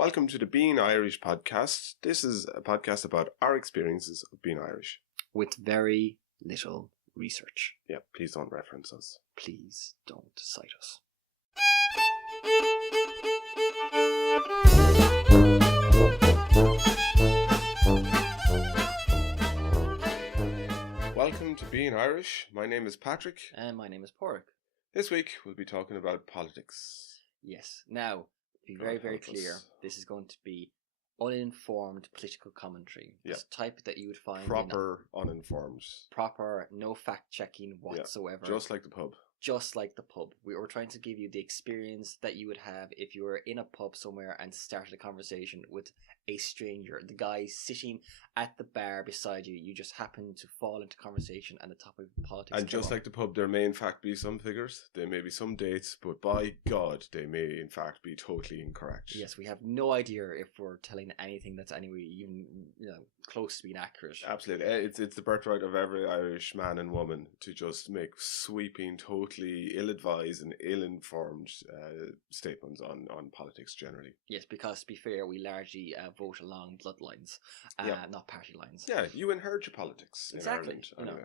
Welcome to the Being Irish podcast. This is a podcast about our experiences of being Irish. With very little research. Yeah, please don't reference us. Please don't cite us. Welcome to Being Irish. My name is Patrick. And my name is Padraic. This week we'll be talking about politics. Yes. Now, to be very clear, this is going to be uninformed political commentary. Yeah. This type that you would find Proper, uninformed. Proper, no fact-checking whatsoever. Yeah, just like the pub. Just like the pub. We were trying to give you the experience that you would have if you were in a pub somewhere and started a conversation with a stranger. The guy sitting at the bar beside you, you just happen to fall into conversation and the topic of politics. And just like the pub, there may in fact be some figures, there may be some dates, but by God, they may in fact be totally incorrect. Yes, we have no idea if we're telling anything that's anyway even close to being accurate. Absolutely. It's the birthright of every Irish man and woman to just make sweeping, totally ill-advised and ill-informed statements on politics generally. Yes, because to be fair, we largely vote along bloodlines, not party lines. Yeah, you inherit your politics in Ireland. Anyway.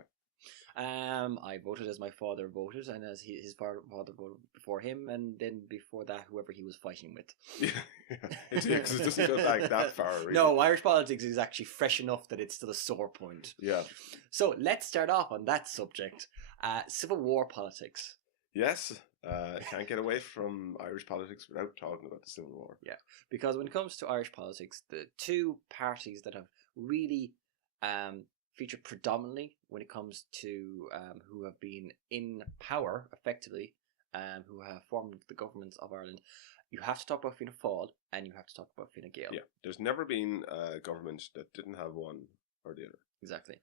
I voted as my father voted, and as his father voted before him, and then before that, whoever he was fighting with. Yeah. Because it doesn't go back that far. Really. No, Irish politics is actually fresh enough that it's still a sore point. Yeah. So let's start off on that subject. Civil War politics. Yes. Can't get away from Irish politics without talking about the Civil War. Yeah, because when it comes to Irish politics, the two parties that have really featured predominantly when it comes to who have been in power effectively, who have formed the governments of Ireland, you have to talk about Fianna Fáil and you have to talk about Fine Gael. Yeah, there's never been a government that didn't have one or the other. Exactly.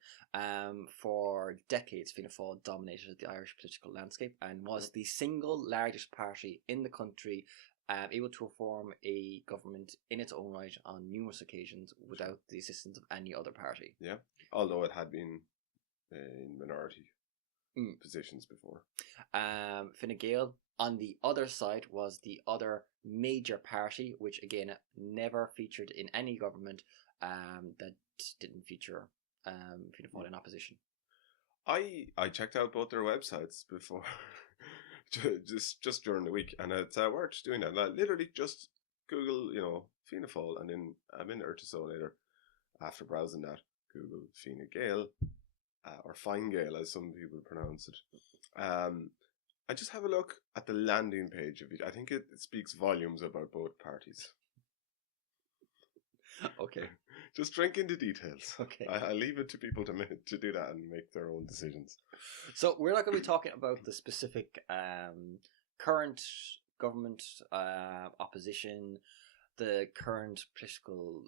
For decades, Fianna Fáil dominated the Irish political landscape and was the single largest party in the country, able to form a government in its own right on numerous occasions without the assistance of any other party. Yeah, although it had been in minority positions before. Fine Gael, on the other side, was the other major party, which again never featured in any government that didn't feature Fianna Fáil in opposition. I checked out both their websites before, just during the week, and it's worth doing that. Like, literally, just Google, Fianna Fáil, and then a minute or so later, after browsing that, Google Fine Gael, or Fine Gael, as some people pronounce it. I just have a look at the landing page of it. I think it speaks volumes about both parties. Okay. Just drink in the details. Okay. I leave it to people to do that and make their own decisions. So we're not going to be talking about the specific current government opposition, the current political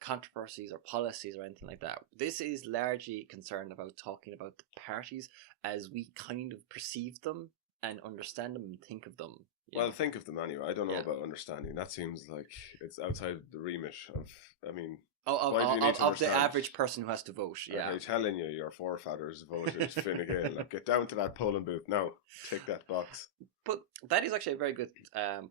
controversies or policies or anything like that. This is largely concerned about talking about the parties as we kind of perceive them and understand them and think of them. Well, think of them anyway. I don't know about understanding. That seems like it's outside the remit of, of the average person who has to vote. Yeah, I'm telling you, your forefathers voted Fine Gael. Like, get down to that polling booth now. Take that box. But that is actually a very good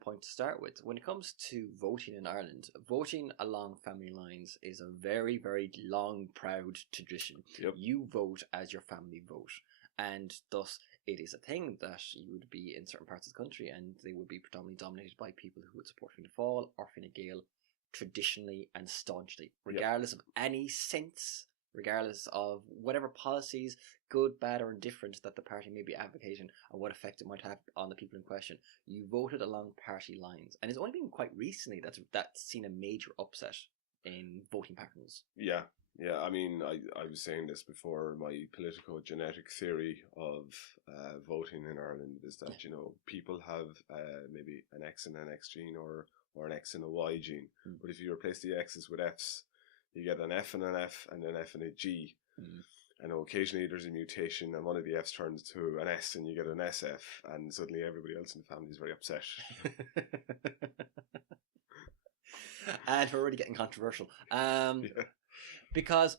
point to start with. When it comes to voting in Ireland, voting along family lines is a very, very long, proud tradition. Yep. You vote as your family vote, and thus it is a thing that you would be in certain parts of the country and they would be predominantly dominated by people who would support Fianna Fáil or Fine Gael traditionally and staunchly, regardless of any sense, regardless of whatever policies, good, bad or indifferent, that the party may be advocating and what effect it might have on the people in question. You voted along party lines, and it's only been quite recently that's seen a major upset in voting patterns. Yeah. I mean, I was saying this before. My political genetic theory of voting in Ireland is that people have maybe an X and an X gene or an X and a Y gene. But if you replace the X's with F's, you get an F and an F and an F and a G. And occasionally there's a mutation and one of the F's turns to an S and you get an SF, and suddenly everybody else in the family is very upset. And we're already getting controversial. Because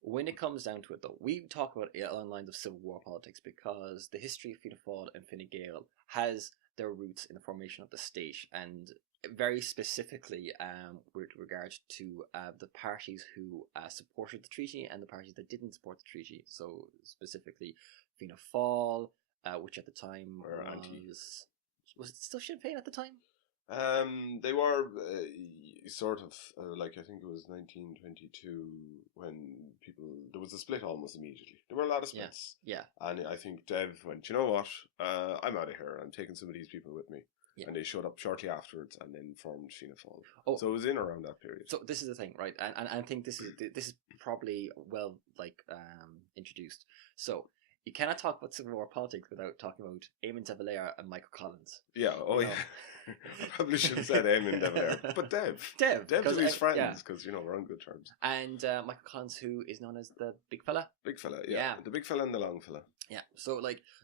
when it comes down to it, though, we talk about it along lines of Civil War politics because the history of Fianna Fáil and Fine Gael has their roots in the formation of the state, and very specifically with regard to the parties who supported the treaty and the parties that didn't support the treaty. So specifically Fianna Fáil, which at the time Or was anti. was it still Sinn Féin at the time? They were sort of like, I think it was 1922 when there was a split almost immediately. There were a lot of splits. Yeah. And I think Dev went, you know what, I'm out of here. I'm taking some of these people with me. Yeah. And they showed up shortly afterwards and then formed Fianna Fáil. Oh, so it was in around that period. So this is the thing, right? And I think this is probably well introduced. So you cannot talk about Civil War politics without talking about Eamon de Valera and Michael Collins. Yeah, yeah. I probably should have said Eamon de Valera, but Dev to his friends, because we're on good terms. And Michael Collins, who is known as the big fella. Big fella, yeah. The big fella and the long fella. Yeah. So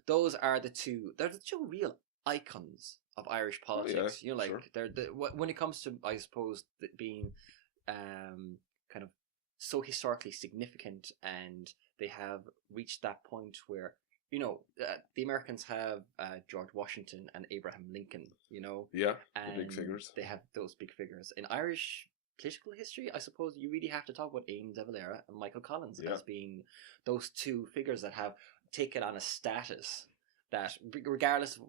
those are the two. They're the two real icons of Irish politics. Oh, yeah, sure. They're when it comes to, I suppose, being kind of so historically significant, and they have reached that point where the Americans have George Washington and Abraham Lincoln. Yeah, and the big figures. They have those big figures in Irish political history. I suppose you really have to talk about Eamon de Valera and Michael Collins as being those two figures that have taken on a status that, regardless of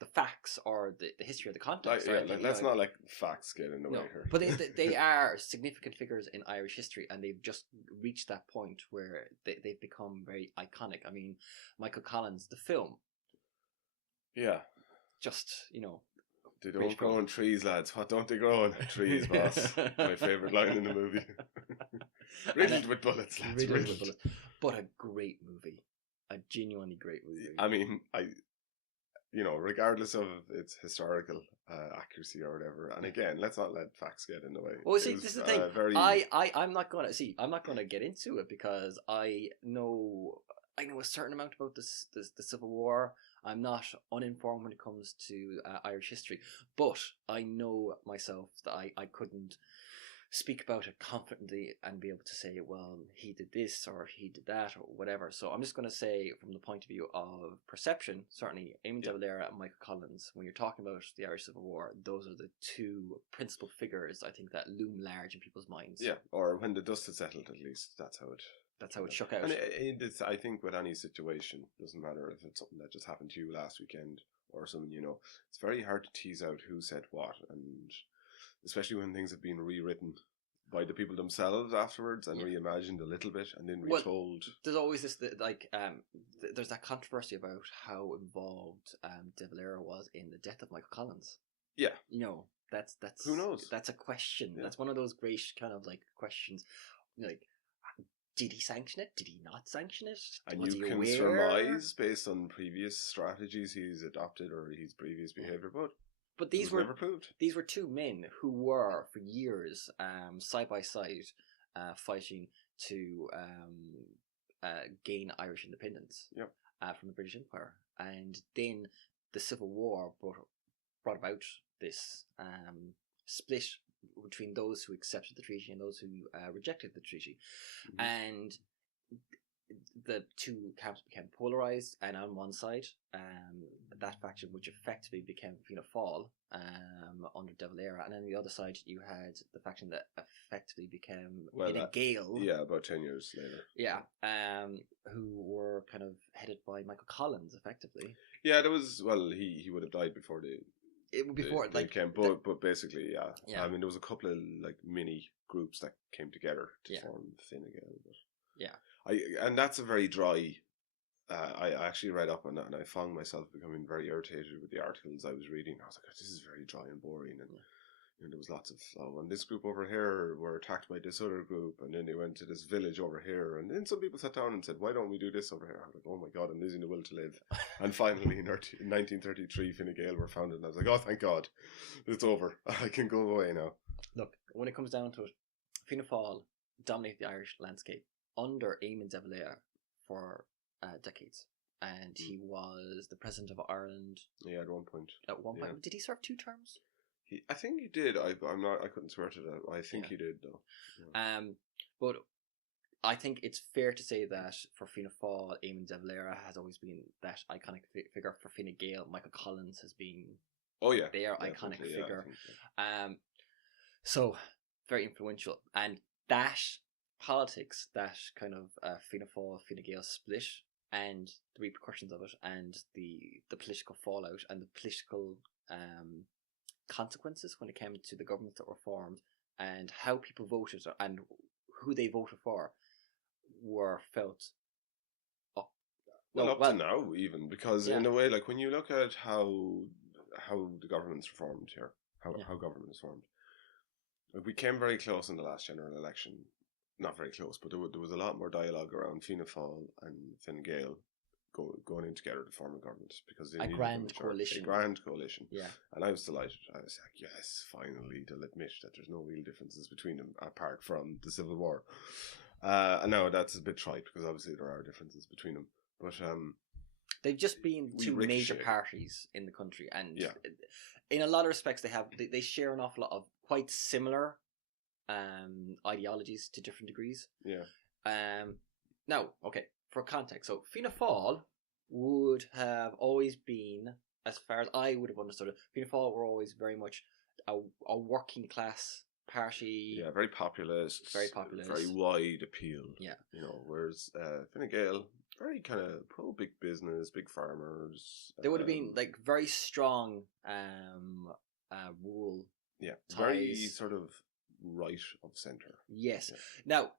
the facts or the history of the context. Let's not let facts get in the way here. But they are significant figures in Irish history, and they've just reached that point where they've become very iconic. I mean, Michael Collins, the film. Yeah. Just, They don't grow on trees, lads. What don't they grow on? Trees, boss. My favourite line in the movie. Riddled with bullets, lads. Riddled with bullets. But a great movie. A genuinely great movie. I mean, regardless of its historical accuracy or whatever, and again, let's not let facts get in the way. Well, see, this is the thing. I'm not gonna get into it because I know a certain amount about the Civil War. I'm not uninformed when it comes to Irish history, but I know myself that I couldn't speak about it confidently and be able to say, well, he did this or he did that or whatever. So I'm just going to say, from the point of view of perception, certainly Eamon de Valera and Michael Collins, when you're talking about the Irish Civil War, those are the two principal figures, I think, that loom large in people's minds. Yeah, or when the dust had settled, at least. That's how it shook out. And I think with any situation, doesn't matter if it's something that just happened to you last weekend or something, it's very hard to tease out who said what, and especially when things have been rewritten by the people themselves afterwards and reimagined a little bit and then retold. There's always this, there's that controversy about how involved de Valera was in the death of Michael Collins. Yeah. That's who knows? That's a question. Yeah. That's one of those great kind of questions. Did he sanction it? Did he not sanction it? And was you can surmise based on previous strategies he's adopted or his previous behaviour, but these were never proved. These were two men who were for years side by side fighting to gain Irish independence from the British Empire, and then the Civil War brought about this split between those who accepted the treaty and those who rejected the treaty, and the two camps became polarized, and on one side, that faction which effectively became Fianna Fáil under de Valera, and on the other side you had the faction that effectively became Fine Gael. Yeah, about 10 years later. Yeah, who were kind of headed by Michael Collins, effectively. Yeah, there was. Well, he would have died before they came, but basically, yeah. I mean, there was a couple of mini groups that came together to form Fine Gael, but and that's a very dry. I actually read up on that, and I found myself becoming very irritated with the articles I was reading. I was like, "This is very dry and boring," and there was lots of, and this group over here were attacked by this other group, and then they went to this village over here, and then some people sat down and said, "Why don't we do this over here?" I was like, "Oh my God, I'm losing the will to live." And finally, in 1933, Fine Gael were founded, and I was like, "Oh, thank God, it's over. I can go away now." Look, when it comes down to it, Fianna Fáil dominated the Irish landscape under Eamon de Valera for decades, and he was the president of Ireland. Yeah, at one point. Did he serve 2 terms? I think he did. I couldn't swear to that. I think he did, though. Yeah. But I think it's fair to say that for Fianna Fáil, Eamon de Valera has always been that iconic figure. For Fine Gael, Michael Collins has been Oh yeah, They are iconic definitely, yeah, I figure. think, yeah. So very influential, and that politics, that kind of Fianna Fáil, Fine Gael split, and the repercussions of it, and the political fallout, and the political consequences when it came to the governments that were formed, and how people voted and who they voted for, were felt up. Well, up to Well, now, even, because yeah, in a way, like when you look at how the government's formed here, yeah, how government is formed, like, we came very close in the last general election. Not very close, but there was a lot more dialogue around Fianna Fáil and Fine Gael going in together to form a government because they a needed grand a coalition. grand coalition. Yeah, And I was delighted. I was like, yes, finally, they'll admit that there's no real differences between them apart from the Civil War. And now that's a bit trite because obviously there are differences between them. But they've just been we two major ricochet. parties in the country, and Yeah. in a lot of respects, they share an awful lot of quite similar ideologies to different degrees. Yeah. Now, okay, for context, so Fianna Fáil would have always been, as far as I would have understood it, Fianna Fáil were always very much a working class party. Yeah, very populist. Very populist. Very wide appeal. Yeah. You know, whereas Fine Gael, very kind of pro big business, big farmers. They would have been like very strong rural Yeah, ties. very sort of right of centre. Yes. Yeah. Now,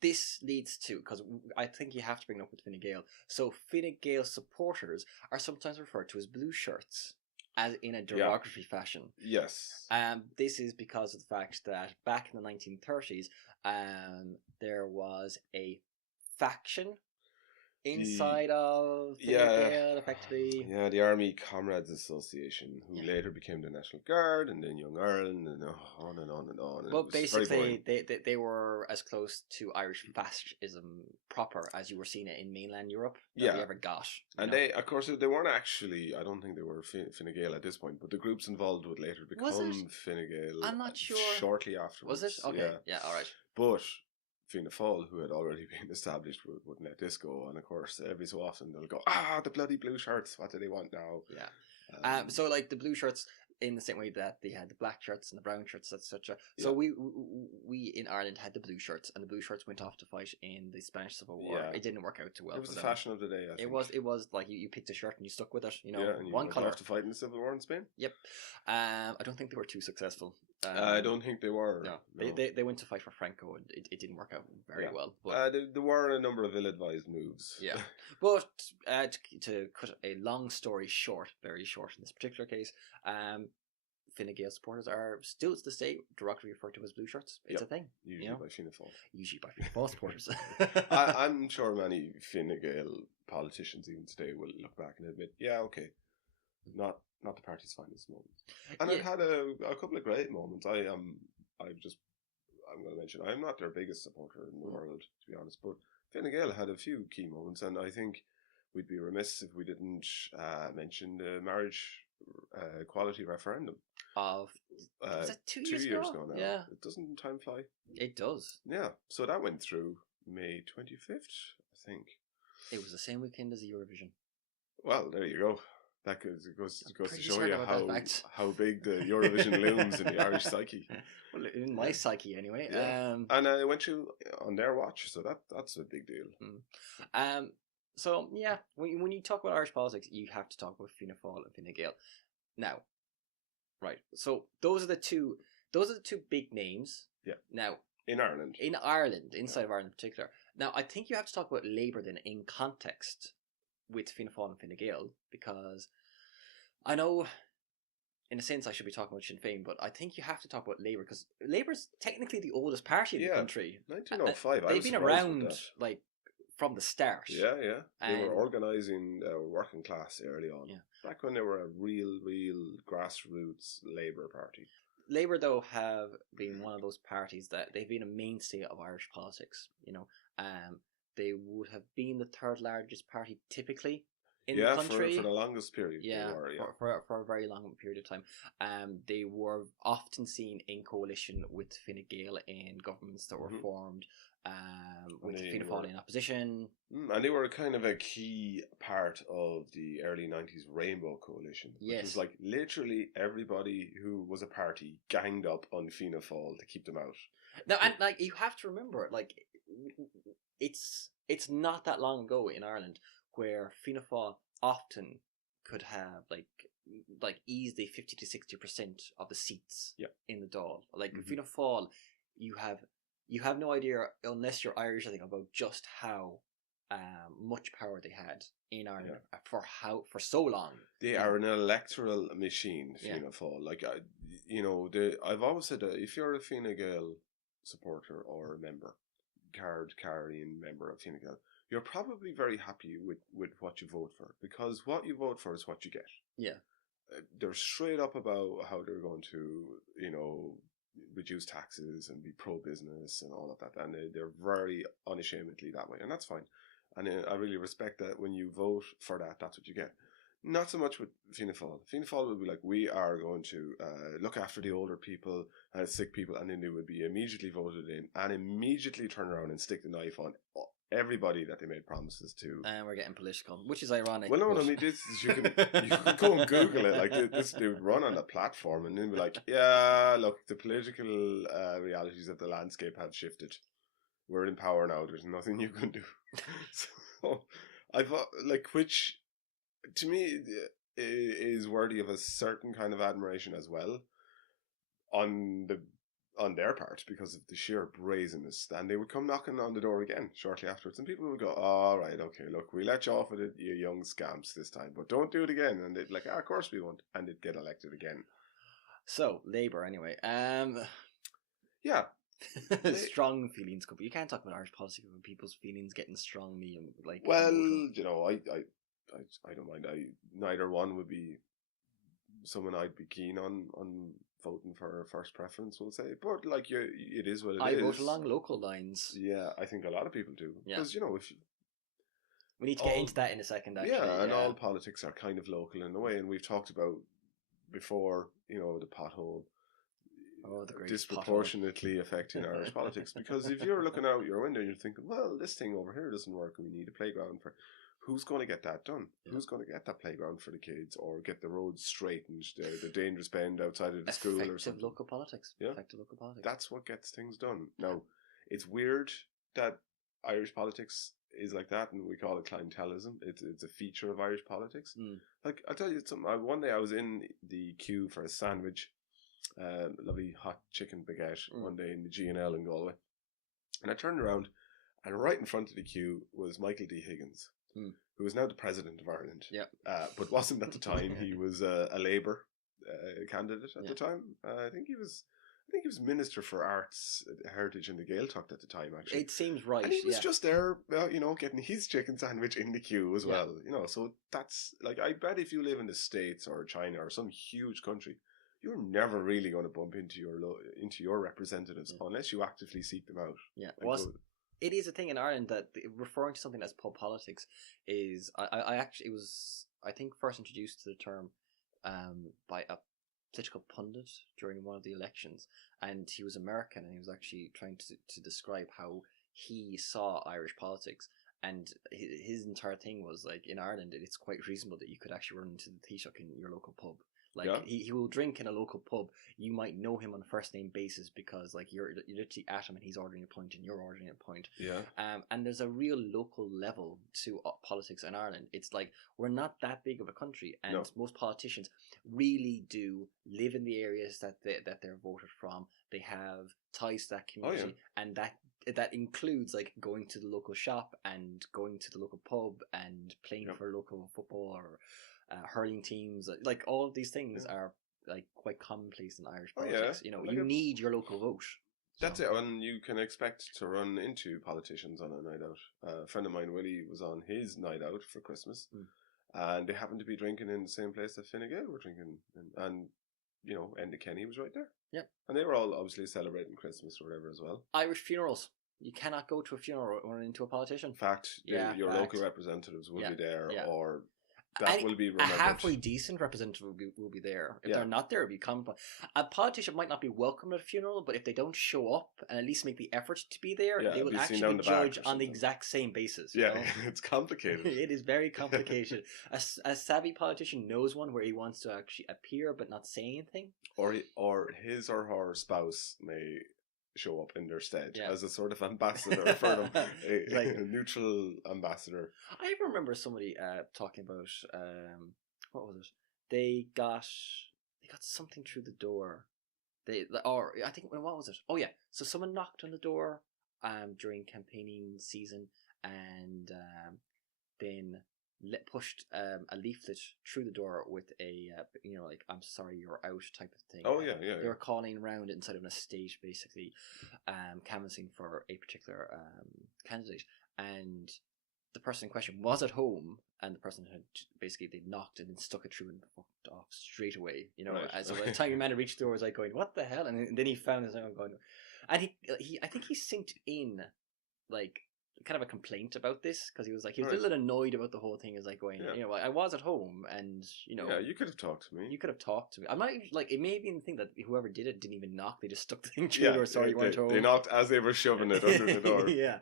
this leads to, because I think you have to bring it up with Fine Gael. So Fine Gael supporters are sometimes referred to as blue shirts, as in a derogatory fashion. Yes. This is because of the fact that back in the 1930s, there was a faction inside of Fine Gael, effectively. Yeah, the Army Comrades Association, who later became the National Guard, and then Young Ireland, and on and on and on. Well, basically, they were as close to Irish fascism proper as you were seeing it in mainland Europe that we ever got. And they, of course, they weren't actually, I don't think they were Fine Gael at this point, but the groups involved would later become Fine Gael. I'm not sure. Shortly afterwards. Was it? Okay. Yeah, all right. But Fianna Fáil, who had already been established, wouldn't let this go. And of course, every so often they'll go, the bloody blue shirts, what do they want now? Yeah. So like the blue shirts, in the same way that they had the black shirts and the brown shirts, etc. So we in Ireland had the blue shirts, and the blue shirts went off to fight in the Spanish Civil War. Yeah. It didn't work out too well. It was the fashion of the day, I think. It was like you picked a shirt and you stuck with it, you know, and you one colour. off to fight in the Civil War in Spain? Yep. I don't think they were too successful. I don't think they were. No. They went to fight for Franco, and it didn't work out very well. But there were a number of ill-advised moves. Yeah. But to cut a long story short, very short in this particular case, Fine Gael supporters are still to this day derogatorily referred to as blue shirts. It's a thing. Usually by Fianna Fáil. Usually by Fianna Fáil supporters. I'm sure many Fine Gael politicians even today will look back and admit, not the party's finest moments. And it had a couple of great moments. I'm going to mention, I'm not their biggest supporter in the world, to be honest, but Fine Gael had a few key moments, and I think we'd be remiss if we didn't mention the marriage equality referendum. Was it 2 years ago now? Yeah. Doesn't time fly? It does. Yeah. So that went through May 25th, I think. It was the same weekend as the Eurovision. Well, there you go. That goes to show you how big the Eurovision looms in the Irish psyche. Well, in my psyche anyway. Yeah. And it went through on their watch, so that's a big deal. So yeah, when you talk about Irish politics, you have to talk about Fianna Fáil and Fine Gael. Now, right. So those are the two big names. Yeah. Now in Ireland, inside of Ireland in particular. Now I think you have to talk about Labour then in context with Fianna Fáil and Fine Gael, because I know, in a sense, I should be talking about Sinn Féin, but I think you have to talk about Labour, because Labour's technically the oldest party in the country. 1905. They've been around like from the start. Yeah. They were organising working class early on. Yeah. Back when they were a real grassroots Labour party. Labour, though, have been one of those parties that they've been a mainstay of Irish politics. You know, they would have been the third largest party typically in the country. for the longest period. Yeah, they were, for a very long period of time. They were often seen in coalition with Fine Gael in governments that were formed, with Fianna Fáil in opposition. And they were kind of a key part of the early 90s Rainbow Coalition. Which was like literally everybody who was a party ganged up on Fianna Fáil to keep them out. Now, and like you have to remember, like it's not that long ago in Ireland where Fianna Fáil often could have like easily 50 to 60% of the seats in the Dáil. Like Fianna Fáil, you have no idea unless you're Irish, I think, about just how much power they had in Ireland for so long. They are an electoral machine, Fianna Fáil. Like I've always said that if you're a Fine Gael supporter or a member, carrying member of Fine Gael, you're probably very happy with what you vote for, because what you vote for is what you get. Yeah. They're straight up about how they're going to, reduce taxes and be pro-business and all of that. And they're very unashamedly that way. And that's fine. And I really respect that when you vote for that, that's what you get. Not so much with Fianna Fáil. Fianna Fáil would be like, we are going to look after the older people and sick people, and then they would be immediately voted in and immediately turn around and stick the knife on everybody that they made promises to. And we're getting political, which is ironic. Well, no, I mean, you can go and Google it. Like this, they would run on the platform and then be like, yeah, look, the political realities of the landscape have shifted. We're in power now. There's nothing you can do. So I thought, which to me is worthy of a certain kind of admiration as well on their part, because of the sheer brazenness. And they would come knocking on the door again shortly afterwards, and people would go, all right, okay, look, we let you off with it, you young scamps, this time, but don't do it again. And they'd like, of course we won't. And they'd get elected again. So Labour, anyway. Yeah. Strong feelings. You can't talk about Irish politics when people's feelings getting strongly Well, I don't mind. Neither one would be someone I'd be keen on voting for first preference, we'll say. But it is what it is. I vote along local lines. Yeah, I think a lot of people do. Yeah. Because we need to get into that in a second, actually. Yeah, and all politics are kind of local in a way, and we've talked about before, the pothole. Oh, the great disproportionately affecting Irish politics. Because if you're looking out your window and you're thinking, well, this thing over here doesn't work, we need a playground for... Who's going to get that done? Yeah. Who's going to get that playground for the kids, or get the roads straightened, the dangerous bend outside of the school or something? Effective local politics. Yeah. Effective local politics. That's what gets things done. Now, it's weird that Irish politics is like that, and we call it clientelism. It's a feature of Irish politics. I'll tell you something. One day I was in the queue for a sandwich, lovely hot chicken baguette, one day in the G&L in Galway. And I turned around, and right in front of the queue was Michael D. Higgins, who is now the President of Ireland. Yeah. But wasn't at the time. He was a Labour candidate at the time. I think he was Minister for Arts, Heritage and the Gaeltacht at the time, actually. It seems right. And he was just there, getting his chicken sandwich in the queue as well. So that's, I bet if you live in the States or China or some huge country, you're never really going to bump into your representatives unless you actively seek them out. Yeah. It is a thing in Ireland that referring to something as pub politics is, I think first introduced to the term by a political pundit during one of the elections, and he was American, and he was actually trying to describe how he saw Irish politics, and his entire thing was in Ireland it's quite reasonable that you could actually run into the Taoiseach in your local pub. He will drink in a local pub. You might know him on a first name basis because you're literally at him and he's ordering a pint and you're ordering a pint. Yeah. And there's a real local level to politics in Ireland. It's we're not that big of a country, and most politicians really do live in the areas that they're voted from. They have ties to that community, and that includes going to the local shop and going to the local pub and playing for local football or hurling teams. All of these things are quite commonplace in Irish politics. You need your local vote. That's it, and you can expect to run into politicians on a night out. A friend of mine, Willie, was on his night out for Christmas, and they happened to be drinking in the same place that Fine Gael were drinking, and Enda Kenny was right there. Yep. And they were all obviously celebrating Christmas or whatever as well. Irish funerals. You cannot go to a funeral or run into a politician. Fact, your local representatives will be there, or... that will be a remembered. halfway decent representative will be there. If Yeah. they're not there, it'll be common. A politician might not be welcome at a funeral, but if they don't show up and at least make the effort to be there, Yeah, they will be seen actually down be the back judged or on the something. exact same basis. Yeah, you know? it's complicated. It is very complicated. A savvy politician knows one where he wants to actually appear but not say anything. Or his or her spouse may show up in their stead Yeah. as a sort of ambassador for them, Like- a neutral ambassador. I even remember somebody talking about what was it? They got something through the door. Or I think what was it? Oh yeah, so someone knocked on the door during campaigning season and then pushed a leaflet through the door with a like "I'm sorry you're out" type of thing. Oh yeah, yeah. They were calling around inside of an estate, basically, canvassing for a particular candidate, and the person in question was at home, and the person had basically they knocked and then stuck it through and fucked off straight away. Right. And so by the time your man reached the door, was like going, "What the hell?" And then he found his own going, and he I think he synced in like kind of a complaint about this because he was a little annoyed about the whole thing. Is like going, I was at home, and yeah, you could have talked to me. You could have talked to me. I'm not even, it may have been the thing that whoever did it didn't even knock; they just stuck the thing through the door. Sorry, you weren't home. They knocked as they were shoving it under the door. Yeah,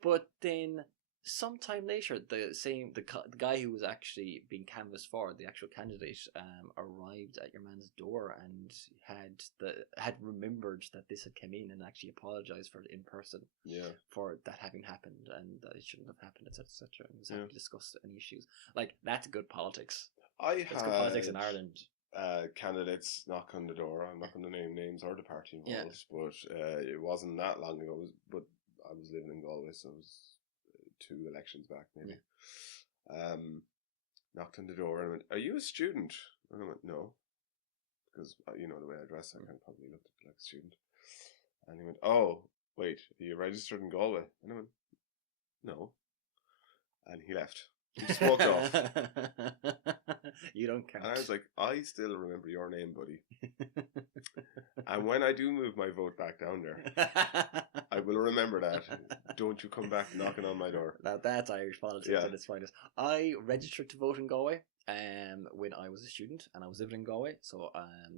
but then sometime later, the guy who was actually being canvassed for the actual candidate arrived at your man's door and had remembered that this had come in and actually apologized for it in person. Yeah, for that having happened and that it shouldn't have happened, etc. And was happy to discuss any issues. That's good politics. That's good politics in Ireland. Candidates knock on the door. I'm not going to name names or the party involved, but it wasn't that long ago. But I was living in Galway, so it was 2 elections back, maybe. Yeah. Knocked on the door and I went, "Are you a student?" And I went, "No," because the way I dress, I can probably look like a student. And he went, "Oh, wait, are you registered in Galway?" And I went, "No." And he left. He just walked off. You don't count. And I was like, "I still remember your name, buddy." And when I do move my vote back down there, I will remember that. Don't you come back knocking on my door. Now that's Irish politics at its finest. I registered to vote in Galway when I was a student and I was living in Galway. So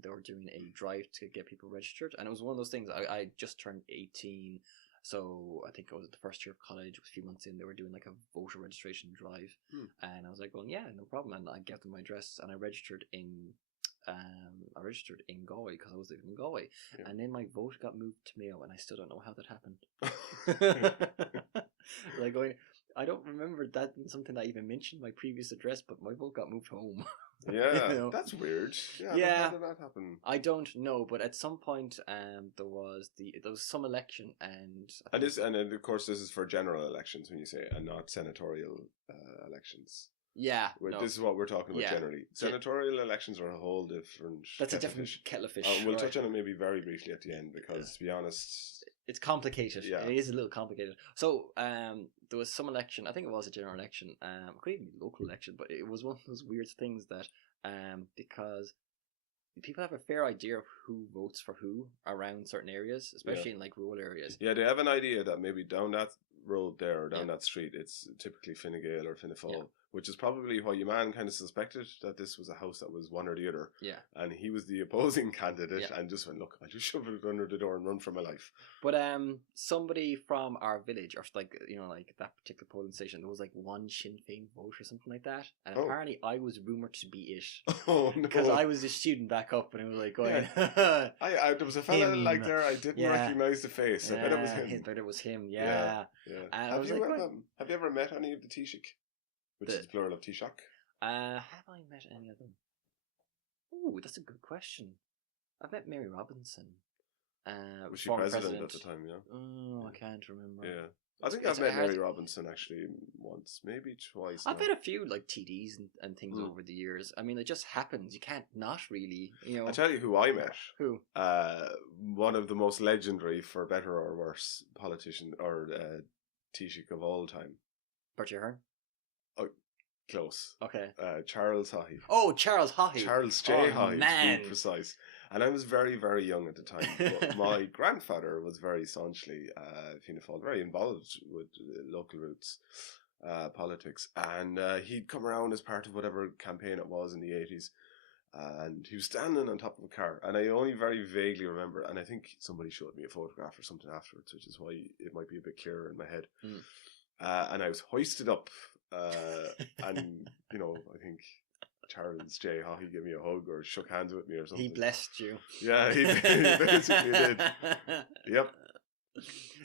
they were doing a drive to get people registered. And it was one of those things, I just turned 18. So I think I was at the first year of college, a few months in, they were doing a voter registration drive. And I was like, well, yeah, no problem. And I gave them my address and I registered in Galway because I was living in Galway. Yeah. And then my vote got moved to Mayo and I still don't know how that happened. I don't remember that being something that I even mentioned my previous address, but my vote got moved home. Yeah, that's weird. Yeah, how did that happen? I don't know, but at some point, there was some election, and of course this is for general elections when you say, and not senatorial elections. Yeah, This is what we're talking about generally. Senatorial elections are a whole different. That's a different kettle of fish. We'll touch on it maybe very briefly at the end because, to be honest, it's complicated. Yeah. It is a little complicated. So, there was some election. I think it was a general election. It could even be a local election, but it was one of those weird things that, because people have a fair idea of who votes for who around certain areas, especially in rural areas. Yeah, they have an idea that maybe down that road there or down that street, it's typically Fine Gael or Fianna Fáil, which is probably why your man kind of suspected that this was a house that was one or the other. Yeah. And he was the opposing candidate and just went, "Look, I'll just shove it under the door and run for my life." But somebody from our village, or that particular polling station, there was one Sinn Féin vote or something like that. And apparently I was rumoured to be it. Oh, no. Because I was a student back up and it was going... Yeah. there was a fella there, I didn't recognise the face. I bet it was him. I bet it was him, yeah. And have you ever met any of the Taoiseach? Which is plural of Taoiseach? Have I met any of them? Oh, that's a good question. I've met Mary Robinson. Was she president at the time, yeah? Oh, I can't remember. Yeah. I think I've met Mary Robinson actually once, maybe twice. I've met a few TDs and things over the years. I mean, it just happens. You can't not really, I tell you who I met. Who? One of the most legendary, for better or worse, politician or Taoiseach of all time. Bertie Ahern? Oh, close. Okay. Charles Haughey. Oh, Charles Haughey. Charles J. Haughey, to be precise. And I was very, very young at the time. But my grandfather was very staunchly Fianna Fáil, very involved with local roots. politics, and he'd come around as part of whatever campaign it was in the 80s, and he was standing on top of a car, and I only very vaguely remember, and I think somebody showed me a photograph or something afterwards, which is why it might be a bit clearer in my head. And I was hoisted up, and I think Charles J. Hockey gave me a hug or shook hands with me or something. He blessed you. Yeah, he basically did. Yep.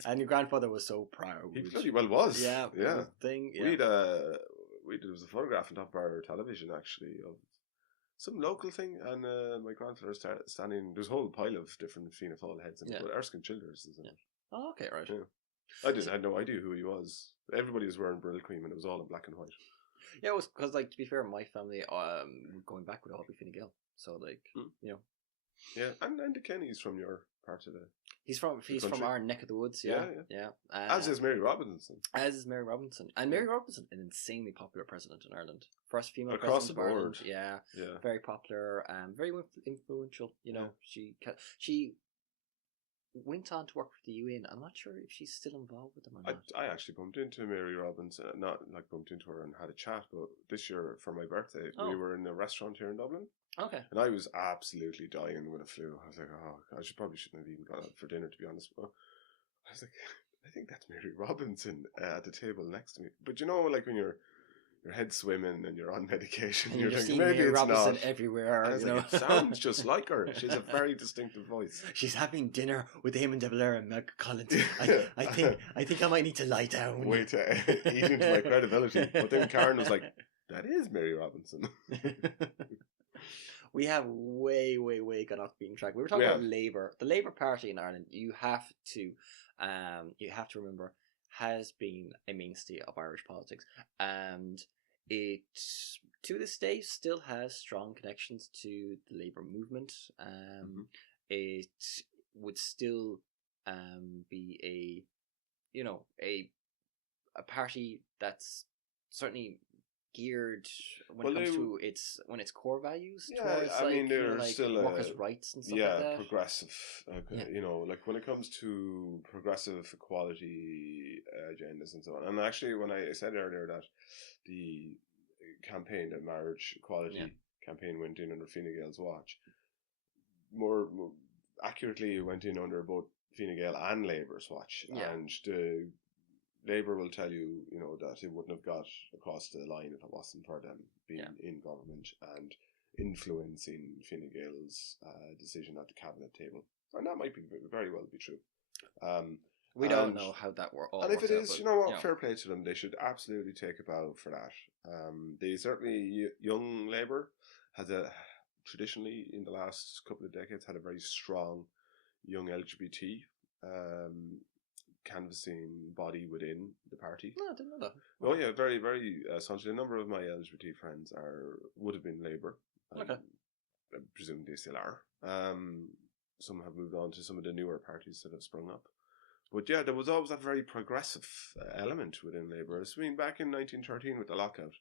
And your grandfather was so proud. He bloody well was. Yeah. Yeah. Thing. Yeah. There was a photograph on top of our television actually of some local thing, and my grandfather started standing. There's a whole pile of different Fianna Fáil heads, and Erskine Childers is in it. Oh, okay, right. Yeah. I just had no idea who he was. Everybody was wearing Brill Cream, and it was all in black and white. Yeah, it was because, to be fair, my family, going back would all be Fine Gael. So, Yeah, and the Kenny's from your part of the. He's from our neck of the woods. Yeah. As is Mary Robinson. And Mary Robinson, an insanely popular president in Ireland, first female across president the of board. Ireland. Yeah, very popular, very influential. She went on to work for the UN. I'm not sure if she's still involved with them or not. I actually bumped into Mary Robinson, not like bumped into her and had a chat, but this year for my birthday, we were in a restaurant here in Dublin. Okay. And I was absolutely dying with a flu. I was like, I shouldn't have even gone out for dinner, to be honest. But I was like, I think that's Mary Robinson at the table next to me. But like when your head's swimming and you're on medication, and you're thinking maybe Mary it's Robinson not. everywhere. And I was like, it sounds just like her. She's a very distinctive voice. She's having dinner with Eamon de Valera and Meg Collins. I think I might need to lie down. Way to eat into my credibility. But then Karen was like, that is Mary Robinson. We have way gone off the beaten track. We were talking about Labour. The Labour Party in Ireland, you have to remember, has been a mainstay of Irish politics, and it to this day still has strong connections to the Labour movement. It would still be a party that's certainly geared when it comes to its core values. Yeah, towards, I mean, they're still workers' rights and stuff like that. Progressive. Like when it comes to progressive equality agendas and so on. And actually, when I said earlier that the campaign, the marriage equality campaign, went in under Fine Gael's watch, more accurately, it went in under both Fine Gael and Labour's watch, and the Labour will tell you, that it wouldn't have got across the line if it wasn't for them being in government and influencing Fine Gael's decision at the cabinet table. And that might be very well be true. We don't know how that works. And if it is, fair play to them. They should absolutely take a bow for that. They certainly, Young Labour has traditionally in the last couple of decades had a very strong young LGBT canvassing body within the party. No, I didn't know that. Oh yeah, very, very essentially. A number of my LGBT friends would have been Labour. Okay. I presume they still are. Some have moved on to some of the newer parties that have sprung up. But yeah, there was always that very progressive element within Labour. I mean, back in 1913 with the lockout,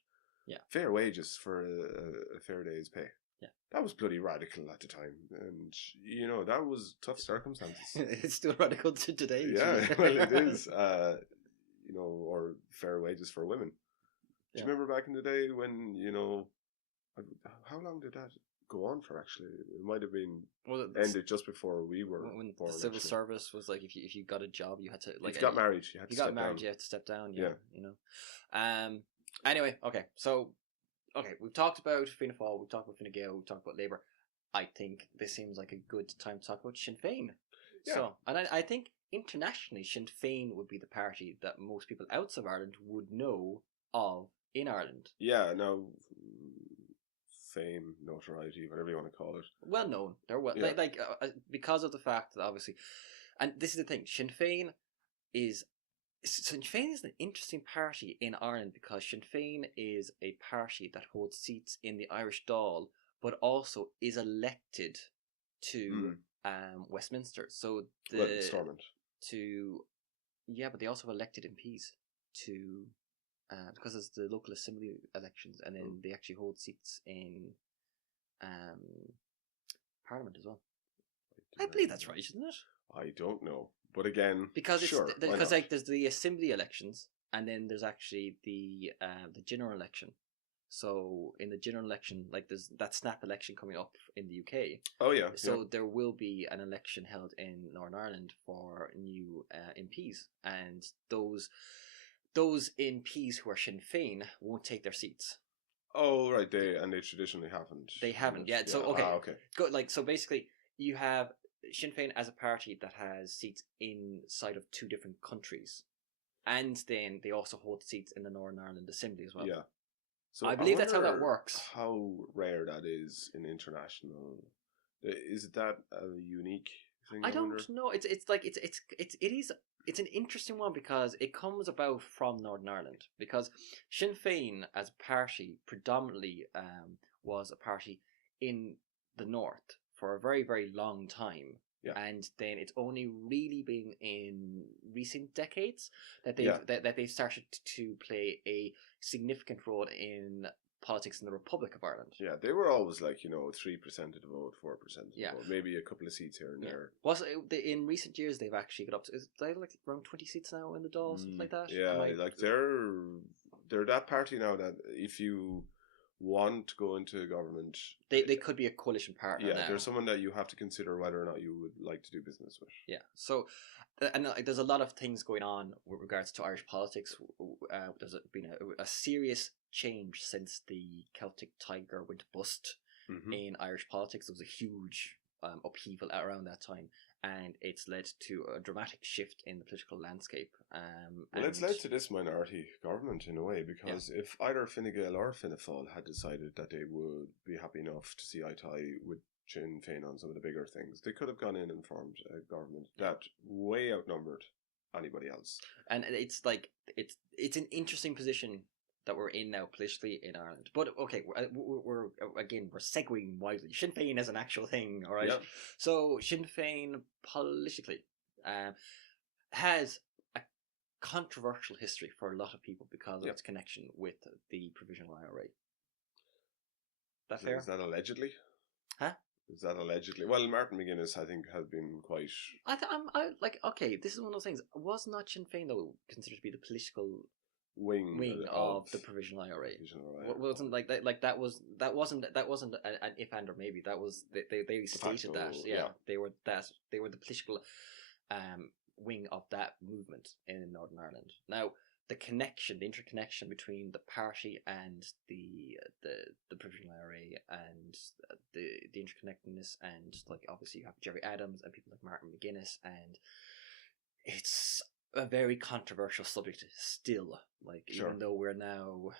fair wages for a fair day's pay. Yeah, that was bloody radical at the time, and that was tough circumstances. It's still radical to today. Yeah, well, it is. Or fair wages for women. Do you remember back in the day when how long did that go on for? Actually, it might have been ended just before we were when born. The civil service was like, if you got a job, you had to if you got married, you had to step down. You had to step down. Anyway, okay, so. Okay, we've talked about Fianna Fáil, we've talked about Fine Gael, we've talked about Labour. I think this seems like a good time to talk about Sinn Féin. Yeah. So, and I think internationally, Sinn Féin would be the party that most people outside of Ireland would know of in Ireland. Yeah, no, fame, notoriety, whatever you want to call it. Well known. They're because of the fact that obviously, and this is the thing, Sinn Féin is an interesting party in Ireland because Sinn Féin is a party that holds seats in the Irish Dáil, but also is elected to Westminster. So Stormont. But they also have elected MPs to because it's the local assembly elections, and then they actually hold seats in Parliament as well. I believe that's right, isn't it? I don't know. But again, because there's the assembly elections, and then there's actually the general election. So in the general election, like there's that snap election coming up in the UK. Oh yeah. So there will be an election held in Northern Ireland for new MPs, and those MPs who are Sinn Féin won't take their seats. Oh right, they traditionally haven't. They haven't. Yeah. So okay. Okay. Go, like so basically, you have Sinn Féin as a party that has seats inside of 2 different countries, and then they also hold seats in the Northern Ireland Assembly as well. Yeah. So I believe that's how that works. How rare that is in international. Is that a unique thing? I don't know. It's an interesting one because it comes about from Northern Ireland, because Sinn Féin as a party predominantly was a party in the north for a very, very long time. Yeah. And then it's only really been in recent decades that they've started to play a significant role in politics in the Republic of Ireland. Yeah, they were always 3% of the vote, 4% of the vote, maybe a couple of seats here and there. In recent years they've actually got up to they have around 20 seats now in the Dáil, something like that. Yeah, they're that party now that if you want to go into government, they could be a coalition partner. Yeah, now. There's someone that you have to consider whether or not you would like to do business with. Yeah, so and there's a lot of things going on with regards to Irish politics. There's been a serious change since the Celtic Tiger went bust in Irish politics. There was a huge upheaval around that time, and it's led to a dramatic shift in the political landscape. Well, it's led to this minority government in a way, because if either Fine Gael or Fianna Fáil had decided that they would be happy enough to see eye to eye with Sinn Féin on some of the bigger things, they could have gone in and formed a government that way outnumbered anybody else. And it's it's an interesting position that we're in now politically in Ireland. But okay, we're segueing widely. Sinn Féin is an actual thing, all right? Yep. So Sinn Féin politically has a controversial history for a lot of people because of its connection with the Provisional IRA. That fair? Is that allegedly? Huh? Is that allegedly? Well, Martin McGuinness, I think, has been quite. Okay, this is one of those things. Was not Sinn Féin though considered to be the political wing of the Provisional IRA? Wasn't that wasn't an if and or maybe. That was they stated that. Yeah, they were the political wing of that movement in Northern Ireland. Now, the interconnection between the party and the Provisional IRA, and the interconnectedness, and obviously you have Gerry Adams and people like Martin McGuinness, and it's a very controversial subject still. Even though we're now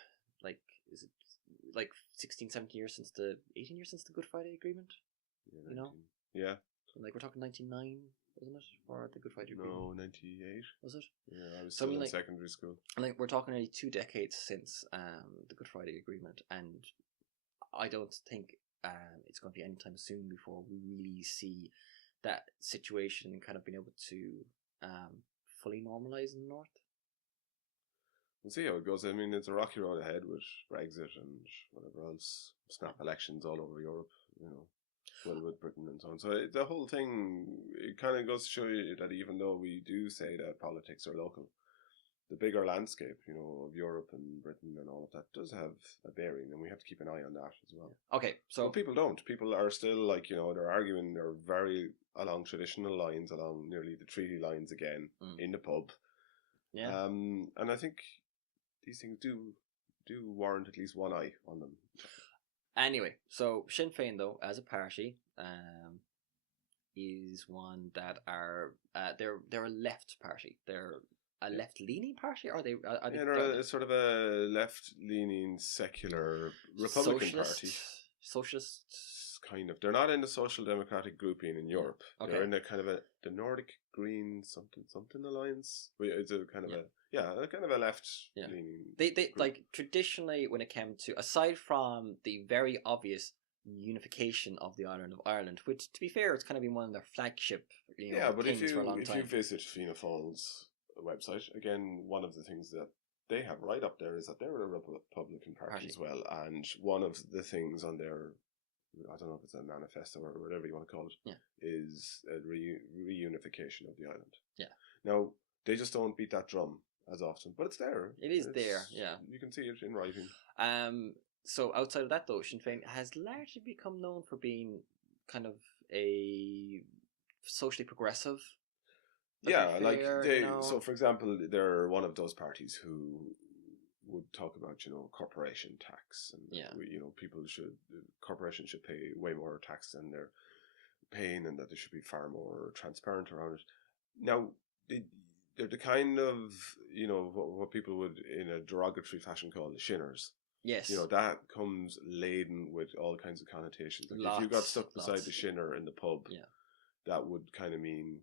is it 16, 17 years 18 years since the Good Friday Agreement? Yeah, Yeah. We're talking 99, wasn't it, for the Good Friday Agreement? No, 98. Was it? Yeah, I was still in secondary school. We're talking nearly 2 decades since the Good Friday Agreement, and I don't think it's going to be anytime soon before we really see that situation kind of being able to fully normalise in the north. We'll see how it goes. I mean, it's a rocky road ahead with Brexit and whatever else, snap elections all over Europe, with Britain and so on. So the whole thing, it kind of goes to show you that even though we do say that politics are local, the bigger landscape, of Europe and Britain and all of that does have a bearing, and we have to keep an eye on that as well. Okay, so but people don't. People are still they're arguing. They're very along traditional lines, along nearly the treaty lines again in the pub. Yeah. And I think these things do warrant at least one eye on them. Anyway, so Sinn Féin though as a party is one that are they're a left party. They're a left-leaning party, or they're sort of a left-leaning secular Republican party. Socialist, kind of. They're not in the Social Democratic grouping in Europe. Okay. They're in the kind of the Nordic Green something alliance. It's a kind of a left-leaning. They traditionally, when it came to, aside from the very obvious unification of the island of Ireland, which to be fair, it's kind of been one of their flagship but things for a long time. If you visit Fianna Fáil's website, again, one of the things that they have right up there is that they're a Republican party as well, and one of the things on their, I don't know if it's a manifesto or whatever you want to call it, is a reunification of the island. Yeah. Now, they just don't beat that drum as often, but it's there. It is there, yeah. You can see it in writing. So outside of that, though, Sinn Féin has largely become known for being kind of a socially progressive. Yeah, fair, like they. you know? So, for example, they're one of those parties who would talk about corporation tax, and Yeah. corporations should pay way more tax than they're paying, and that they should be far more transparent around it. Now, they're the kind of what people would in a derogatory fashion call the shinners. Yes. That comes laden with all kinds of connotations. Like if you got stuck beside the shinner in the pub, that would kind of mean,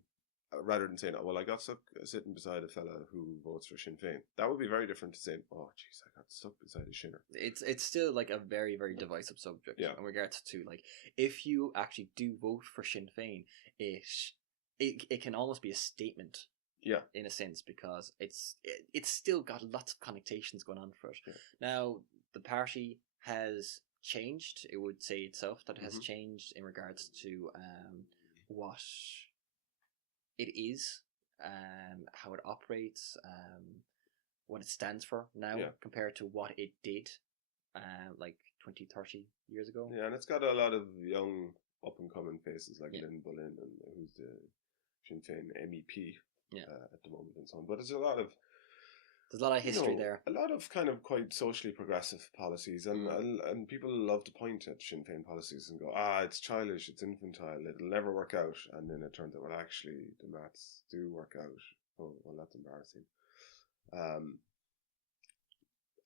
rather than saying, "Oh, well, I got stuck sitting beside a fella who votes for Sinn Féin," that would be very different to saying, "Oh, jeez, I got stuck beside a shinner." It's still like a very, very divisive subject in regards to like if you actually do vote for Sinn Féin, it can almost be a statement. Yeah, in a sense, because it's still got lots of connotations going on for it. Yeah. Now, the party has changed. It would say itself that it has changed in regards to what it is, how it operates, what it stands for now compared to what it did like 20, 30 years ago. Yeah, and it's got a lot of young up-and-coming faces like Lynn Bullen, and who's the Sinn Féin MEP at the moment and so on. But there's a lot of history there. A lot of kind of quite socially progressive policies, and people love to point at Sinn Féin policies and go, it's childish, it's infantile, it'll never work out. And then it turns out, well, actually, the maths do work out. Oh, well, that's embarrassing.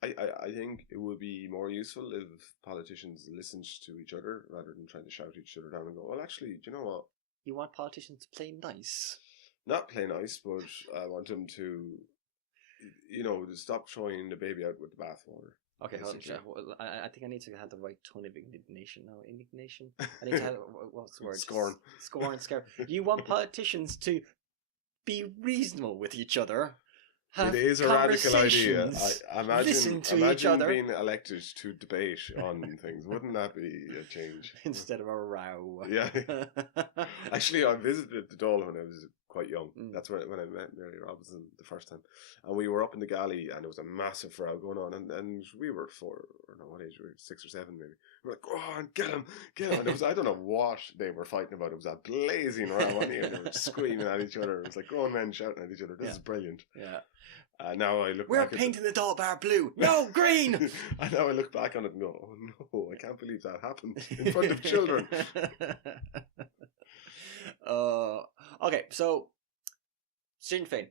I think it would be more useful if politicians listened to each other rather than trying to shout each other down and go, well, actually, do you know what? You want politicians to play nice? Not play nice, but I want them to, to stop throwing the baby out with the bathwater. Okay, hold on. I think I need to have the right tone of indignation now. Indignation? I need to have, what's the word? Scorn. Scorn, scare. You want politicians to be reasonable with each other. It is a radical idea. Listen to each other. Being elected to debate on things. Wouldn't that be a change? Instead of a row. Yeah. Actually, I visited the Dáil when I was quite young. That's when I met Mary Robinson the first time. And we were up in the galley, and there was a massive row going on. And we were what age were we? 6 or 7 maybe. We were like, go on, get him. And it was, I don't know what they were fighting about. It was a blazing row on here. They were screaming at each other. It was like grown men shouting at each other. This is brilliant. Yeah. Now I look. We're painting the Dáil bar blue. No, green. And now I look back on it and go, "Oh no, I can't believe that happened in front of children." Okay, so Sinn Féin,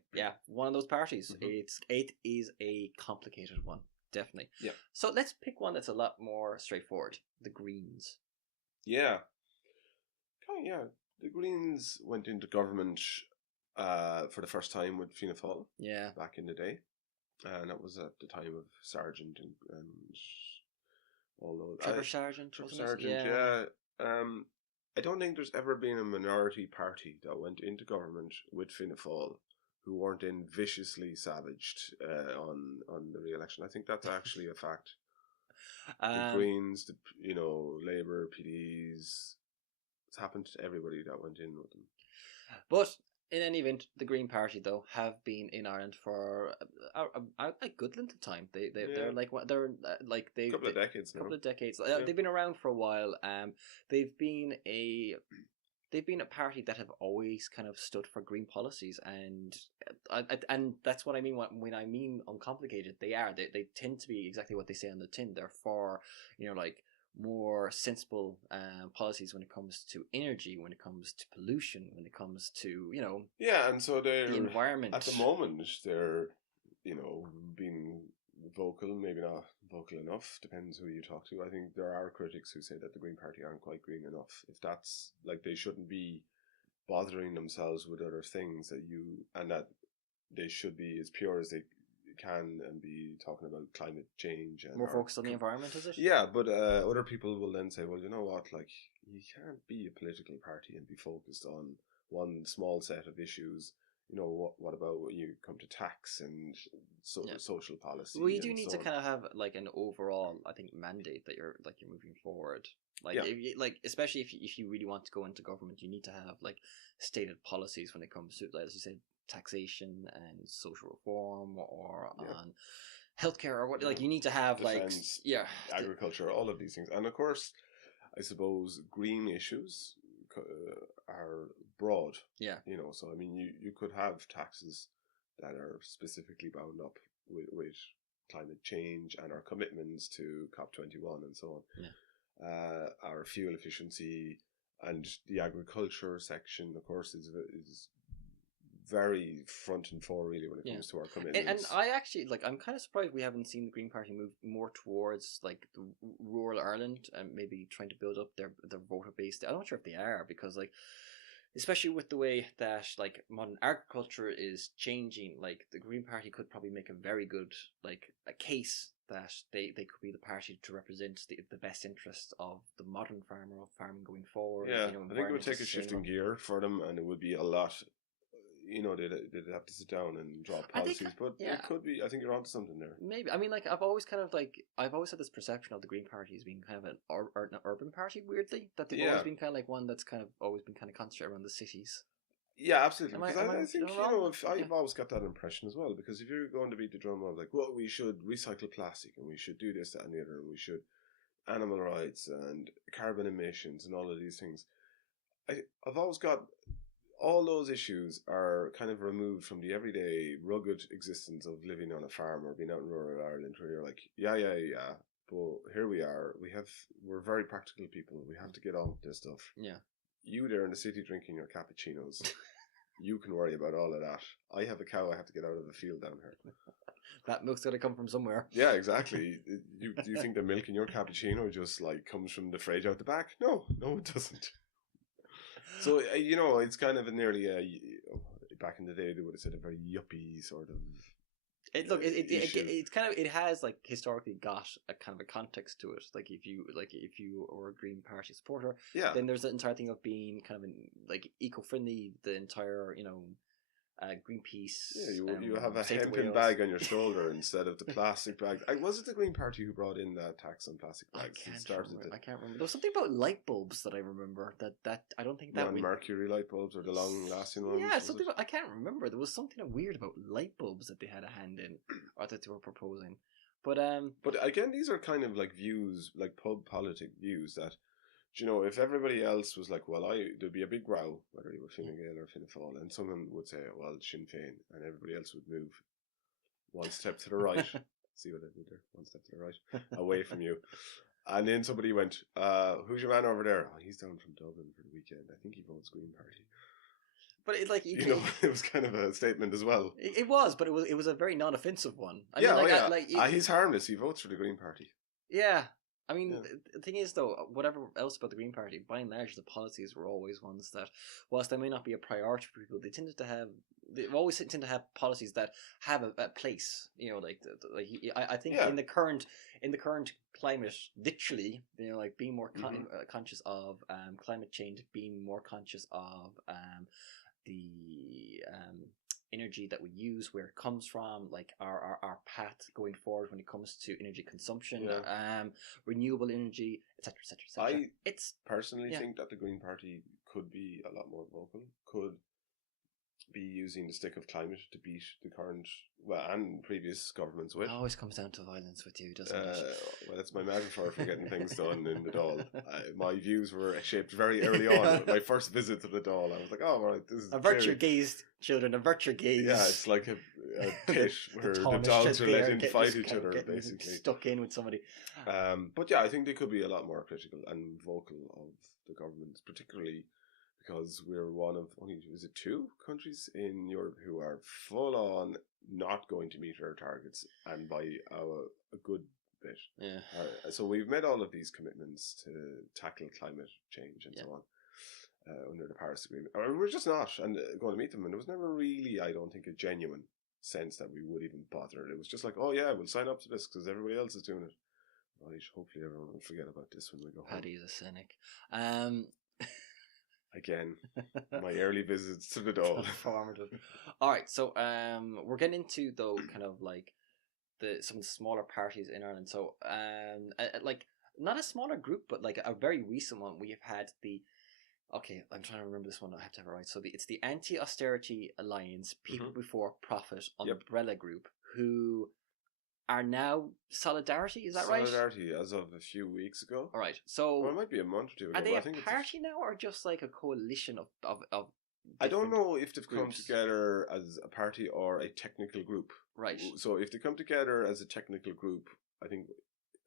one of those parties. It is a complicated one, definitely. Yeah. So let's pick one that's a lot more straightforward. The Greens. Yeah. Okay, yeah. The Greens went into government for the first time with Fianna Fáil. Yeah. Back in the day. And that was at the time of Sargent and all those. Trevor Sargent. Yeah. I don't think there's ever been a minority party that went into government with Fianna Fáil who weren't then viciously savaged on the re-election. I think that's actually a fact. The Greens, Labour, PDs, it's happened to everybody that went in with them. But in any event, the Green Party though have been in Ireland for a good length of time. They're like they couple of decades. They've been around for a while. They've been a party that have always kind of stood for green policies, and that's what I mean when I mean uncomplicated. They tend to be exactly what they say on the tin. They're for more sensible policies when it comes to energy, when it comes to pollution, when it comes to and so they're the environment. At the moment they're being vocal, maybe not vocal enough, depends who you talk to. I think there are critics who say that the Green Party aren't quite green enough. If that's like, they shouldn't be bothering themselves with other things and that they should be as pure as they can and be talking about climate change and more focused on the environment, is it? Yeah, but other people will then say, well, you know what, like, you can't be a political party and be focused on one small set of issues. What about when you come to tax and social policy? Well, you do need to kind of have like an overall, I think, mandate that you're moving forward. Especially if you really want to go into government, you need to have like stated policies when it comes to, like, as you said, taxation and social reform, or on healthcare, or what. Like, you need to have defense, agriculture, all of these things, and of course, I suppose green issues are broad. Yeah. You know, so I mean, you could have taxes that are specifically bound up with climate change and our commitments to COP21 and so on. Yeah. Our fuel efficiency and the agriculture section, of course, is very front and fore really when it comes to our commitments. And I actually, like, I'm kind of surprised we haven't seen the Green Party move more towards like the rural Ireland and maybe trying to build up their voter base. I'm not sure if they are, because like, especially with the way that like modern agriculture is changing, like the Green Party could probably make a very good, like, a case that they could be the party to represent the best interests of the modern farmer, of farming going forward. Yeah, you know, I think it would take a shifting gear for them, and it would be a lot. You know, they'd have to sit down and draw policies, but it could be. I think you're onto something there. Maybe. I mean, like, I've always had this perception of the Green Party as being kind of an urban party. Weirdly, that they've always been kind of like one that's kind of always been kind of concentrated around the cities. Yeah, absolutely. Because I think I've always got that impression as well. Because if you're going to beat the drum of like, well, we should recycle plastic and we should do this, that, and the other, and we should animal rights and carbon emissions and all of these things, I've always got. All those issues are kind of removed from the everyday rugged existence of living on a farm or being out in rural Ireland, where you're like, yeah, but here we are. We're very practical people. We have to get on with this stuff. Yeah. You there in the city drinking your cappuccinos, you can worry about all of that. I have a cow I have to get out of the field down here. That milk's got to come from somewhere. Yeah, exactly. Do you think the milk in your cappuccino just like comes from the fridge out the back? No, it doesn't. So, you know, it's kind of nearly back in the day, they would have said a very yuppie sort of. It's kind of, it has like historically got a kind of a context to it. Like if you were a Green Party supporter, then there's the entire thing of being kind of like eco-friendly. The entire, you know, Greenpeace. Yeah, you have a hempen bag on your shoulder instead of the plastic bag. Was it the Green Party who brought in that tax on plastic bags? I can't remember. There was something about light bulbs that I remember. That I don't think that mercury light bulbs or the long-lasting ones. Yeah, something. I can't remember. There was something weird about light bulbs that they had a hand in, or that they were proposing. But again, these are kind of like views, like pub politic views that. You know, if everybody else was like, well, there'd be a big row, whether you were Fine Gael or Fianna Fáil, and someone would say, well, Sinn Féin, and everybody else would move one step to the right. See what I did there? One step to the right, away from you. And then somebody went, who's your man over there? Oh, he's down from Dublin for the weekend. I think he votes Green Party. But it, like, it was kind of a statement as well. It was, but it was a very non-offensive one. He's harmless. He votes for the Green Party. Yeah. I mean, the thing is, though, whatever else about the Green Party, by and large, the policies were always ones that, whilst they may not be a priority for people, they've always tend to have policies that have a place. You know, I think in the current climate, literally, you know, like being more conscious of climate change, being more conscious of the energy that we use, where it comes from, like our path going forward when it comes to energy consumption, renewable energy, etc., etc., etc. I personally think that the Green Party could be a lot more vocal, could be using the stick of climate to beat the current, and previous governments with. It always comes down to violence with you, doesn't it? Well, that's my metaphor for getting things done in the Dáil. My views were shaped very early on. My first visit to the Dáil, I was like, oh, right, this is avert your gaze, children, avert your gaze. Yeah, it's like a pit where the dogs are let in to fight each other, basically. Stuck in with somebody. But yeah, I think they could be a lot more critical and vocal of the government, particularly because we're one of only, is it 2 countries in Europe who are full on not going to meet our targets, and by a good bit. Yeah. So we've made all of these commitments to tackle climate change and so on under the Paris Agreement. Or we're just not going to meet them, and there was never really, I don't think, a genuine sense that we would even bother. It was just like, oh yeah, we'll sign up to this because everybody else is doing it. Right, hopefully everyone will forget about this when we go home. Paddy is a cynic. Again, my early visits to the Dáil. Alright, so we're getting into, though, kind of like some of the smaller parties in Ireland. So like, not a smaller group, but like a very recent one. We have had Okay, I'm trying to remember this one. I have to have it right. So it's the Anti-Austerity Alliance, People Before Profit umbrella group, who are now Solidarity. Is that right? Solidarity, as of a few weeks ago. All right. So well, it might be a month or two ago. are they I a think party now, or just like a coalition of I don't know if they've come groups. together as a party or a technical group. Right. So if they come together as a technical group, I think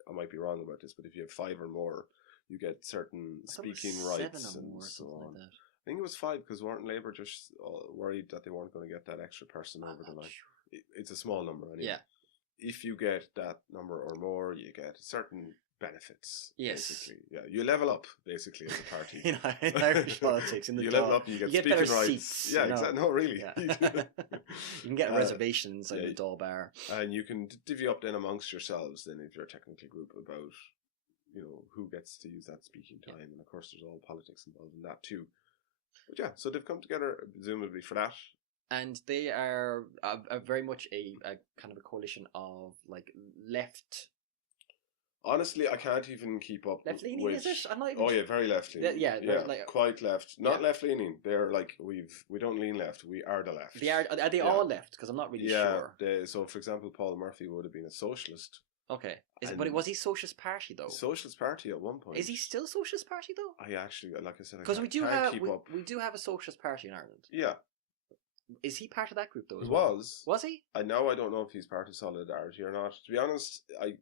I might be wrong about this, but if you have 5 or more, you get certain speaking rights 7 or and more, so on. like that. I think it was 5 because weren't Labour just worried that they weren't going to get that extra person over the line? Sure. It's a small number anyway. Yeah. If you get that number or more, you get certain benefits. Yes. Basically. Yeah. You level up basically as a party. in Irish politics, in the you level up and you get speaking better rights. Seats, yeah, exactly. No, really. Yeah. You can get reservations in the Dáil bar. And you can divvy up then amongst yourselves then if you're a technical group about who gets to use that speaking time, and of course there's all politics involved in that too. But yeah, so they've come together presumably for that. And they are a very much a kind of a coalition of like left. Honestly, I can't even keep up. Left leaning, is it? I'm not even. Oh yeah, very left leaning. Yeah, like, quite left. Not left leaning. They're like we don't lean left. We are the left. Are they all left? Because I'm not really sure. So for example, Paul Murphy would have been a socialist. Okay, but was he Socialist Party though? Socialist Party at one point. Is he still Socialist Party though? I actually, like I said, because we do have a Socialist Party in Ireland. Yeah. Is he part of that group though? He was. Was he? I don't know if he's part of Solidarity or not. To be honest, I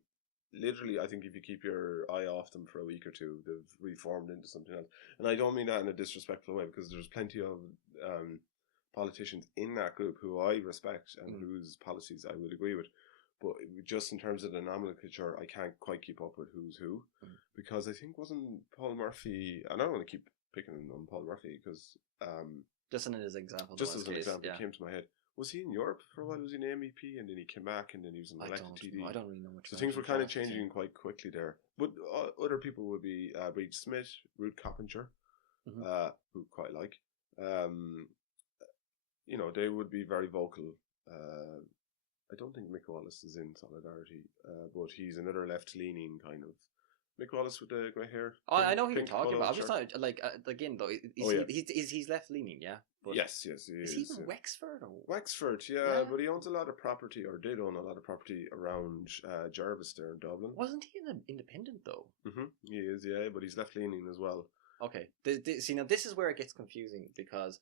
think if you keep your eye off them for a week or two, they've reformed into something else. And I don't mean that in a disrespectful way, because there's plenty of politicians in that group who I respect and whose policies I would agree with. But just in terms of the nomenclature, I can't quite keep up with who's who, because I think wasn't Paul Murphy, and I don't want to keep picking on Paul Murphy because just as an example, it came to my head. Was he in Europe for a while? Was he an MEP, and then he came back, and then he was an elected TD? I don't really know much. So things were kind of changing quite quickly there. But other people would be Reid Smith, Ruth Coppinger, who quite like. They would be very vocal. I don't think Mick Wallace is in Solidarity, but he's another left-leaning kind of. Mick Wallace with the grey hair. Oh, I know who you're talking about. I'm just not again though. He's left-leaning, yeah. But yes, he is he from Wexford? Or? Wexford, yeah, but he owns a lot of property, or did own a lot of property around Jervis there in Dublin. Wasn't he an independent though? He is, yeah, but he's left-leaning as well. Okay, see now this is where it gets confusing, because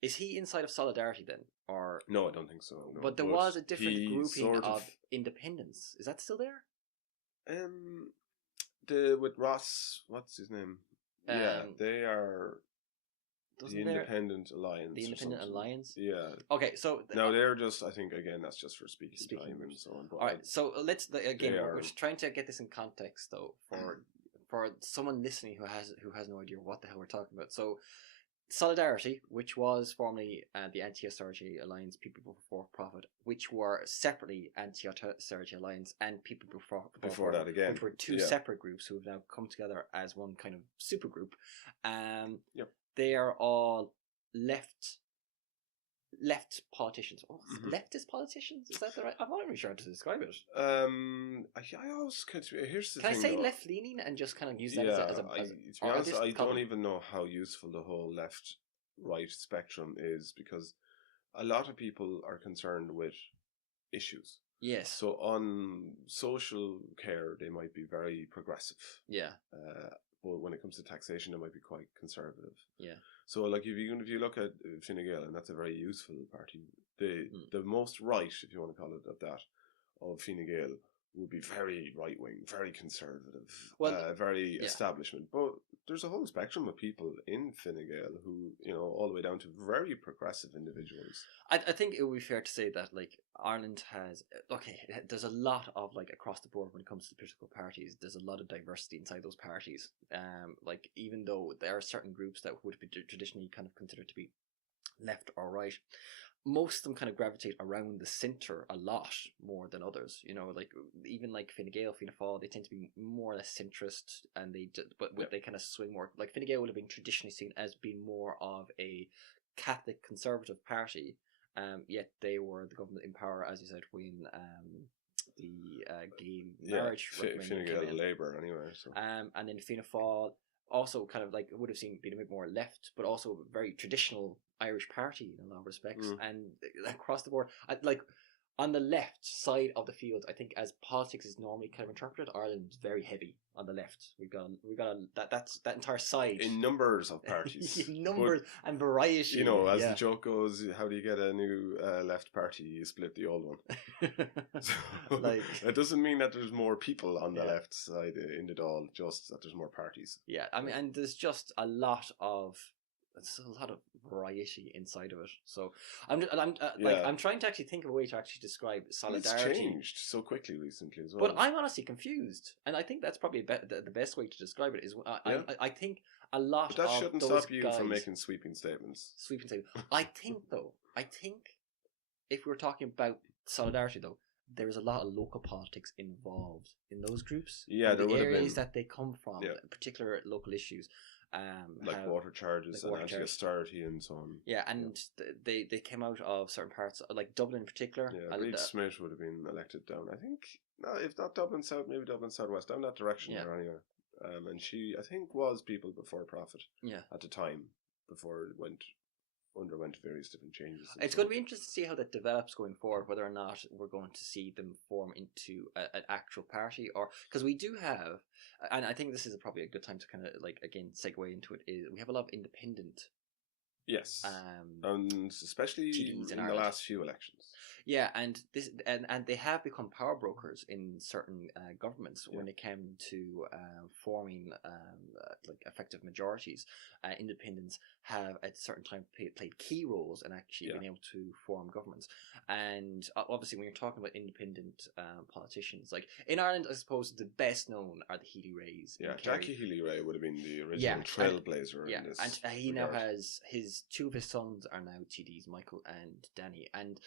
is he inside of Solidarity then, or no? I don't think so. No. But there was a different grouping of independents. Is that still there? With Ross, what's his name? They are the Independent Alliance. The Independent Alliance? Yeah. Okay, so now they're just, I think, again, that's just for speaking time and so on. But all right, so let's again, we're just trying to get this in context though for someone listening who has no idea what the hell we're talking about. So Solidarity, which was formerly the Anti-Austerity Alliance, People Before Profit, which were separately Anti-Austerity Alliance and People Before that again, which were two separate groups who have now come together as one kind of super group. They are all left politicians. Leftist politicians? Is that the right? I'm not really sure how to describe it. I always here's the thing. Can I say left leaning and just kind of use that as a to be honest, I don't even know how useful the whole left right spectrum is, because a lot of people are concerned with issues. Yes. So on social care, they might be very progressive. Yeah. But when it comes to taxation, they might be quite conservative. Yeah. So, like, if you look at Fine Gael, and that's a very useful party, the most right, if you want to call it that, of Fine Gael would be very right wing, very conservative, very establishment. But there's a whole spectrum of people in Fine Gael who, all the way down to very progressive individuals. I think it would be fair to say that, like, Ireland has, there's a lot of, like, across the board when it comes to political parties, there's a lot of diversity inside those parties. Like, even though there are certain groups that would be traditionally kind of considered to be left or right, most of them kind of gravitate around the centre a lot more than others. Like even like Fine Gael, Fianna Fáil, they tend to be more or less centrist, and they kind of swing more. Like Fine Gael would have been traditionally seen as being more of a Catholic conservative party, yet they were the government in power, as you said, when the gay marriage Fine Gael Labour anyway. So. And then Fianna Fáil also kind of like would have been a bit more left, but also a very traditional Irish party in a lot of respects, and across the board, like on the left side of the field, I think as politics is normally kind of interpreted, Ireland is very heavy on the left. We've got that entire side in numbers of parties, in numbers and variety. You know, as the joke goes, how do you get a new left party? You split the old one. So, like, that doesn't mean that there's more people on the left side in the Dáil, just that there's more parties. Yeah, I mean, and there's just a lot of variety inside of it. So I'm trying to actually think of a way to actually describe solidarity. It's changed so quickly recently as well. But I'm honestly confused, and I think that's probably the best way to describe it. Is I think a lot. But that of shouldn't those stop you guys, from making sweeping statements. I think if we're talking about solidarity, though, there is a lot of local politics involved in those groups. Yeah, there would have been. The areas that they come from, particular local issues. Like water charges and anti-austerity and so on. Yeah, and they came out of certain parts, like Dublin in particular. Yeah, Reid Smith would have been elected down, I think, if not Dublin South, maybe Dublin Southwest, down that direction or anywhere. And she, I think, was People Before Profit at the time, before it underwent various different changes. It's going to be interesting to see how that develops going forward, whether or not we're going to see them form into an actual party, or because we do have, and I think this is probably a good time to kind of like again segue into it. Is we have a lot of independent, yes, and especially TDs in the last few elections. Yeah, and this and they have become power brokers in certain governments when it came to forming like effective majorities. Independents have at a certain time played key roles in actually being able to form governments. And obviously, when you're talking about independent politicians, like in Ireland, I suppose the best known are the Healy-Raes. Yeah, Jackie Healy-Ray would have been the original trailblazer. Yeah, in this and he regard. now has two of his sons are now TDs, Michael and Danny, and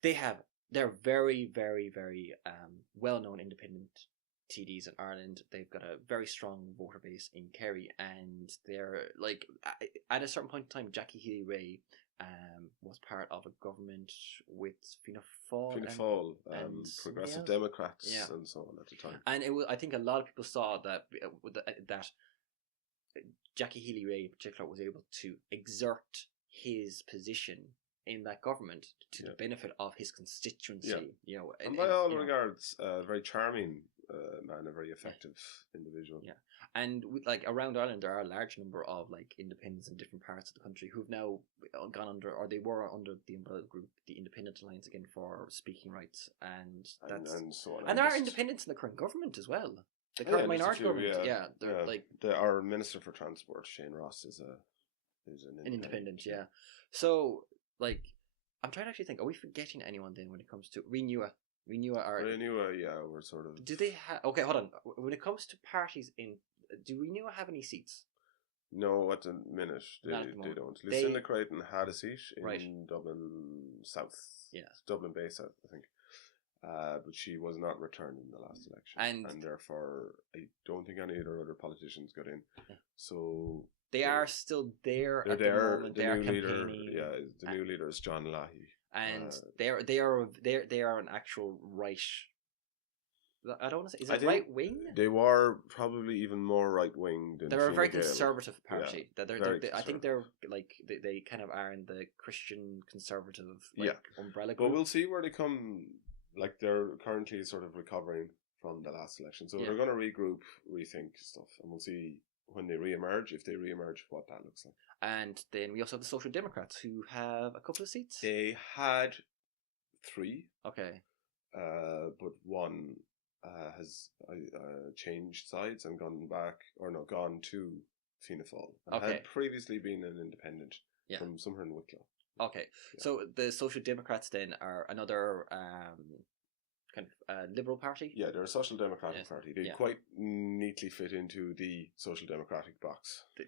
they're very, very, very well-known independent TDs in Ireland. They've got a very strong voter base in Kerry, and they're like at a certain point in time, Jackie Healy-Ray was part of a government with Fianna Fáil, and Progressive Democrats, and so on at the time. And it was, I think, a lot of people saw that Jackie Healy-Ray in particular was able to exert his position in that government to the benefit of his constituency, and by all regards, a very charming man, a very effective individual. Yeah, and like around Ireland, there are a large number of like independents in different parts of the country who've now gone under, or they were under the umbrella group, the Independent Alliance again for speaking rights, and so on. And there are independents in the current government as well. The current minority government, they're like our Minister for Transport, Shane Ross, is an independent. Yeah, so. Like, I'm trying to actually think. Are we forgetting anyone then when it comes to Renewa? We're sort of. Do they have? Okay, hold on. When it comes to parties do Renewa have any seats? No, at the minute they don't. Lucinda Creighton had a seat in Dublin South. Yeah, Dublin Bay South, I think. But she was not returned in the last election, and therefore I don't think any of their other politicians got in. Yeah. So. They are still there at the moment. They are campaigning. The new leader is John Leahy, and they are an actual right. I don't want to say. Is it right wing? They were probably even more right wing than. They're a very conservative party. I think they're like they kind of are in the Christian conservative umbrella group. But we'll see where they come. Like they're currently sort of recovering from the last election, so they're going to regroup, rethink stuff, and we'll see. When they re-emerge, if they re-emerge, what that looks like. And then we also have the Social Democrats, who have a couple of seats. They had 3. Okay. But one has changed sides and gone to Fianna Fáil. And had previously been an independent from somewhere in Wicklow. Okay. Yeah. So the Social Democrats then are another kind of liberal party? Yeah, they're a social democratic party. They quite neatly fit into the social democratic box. They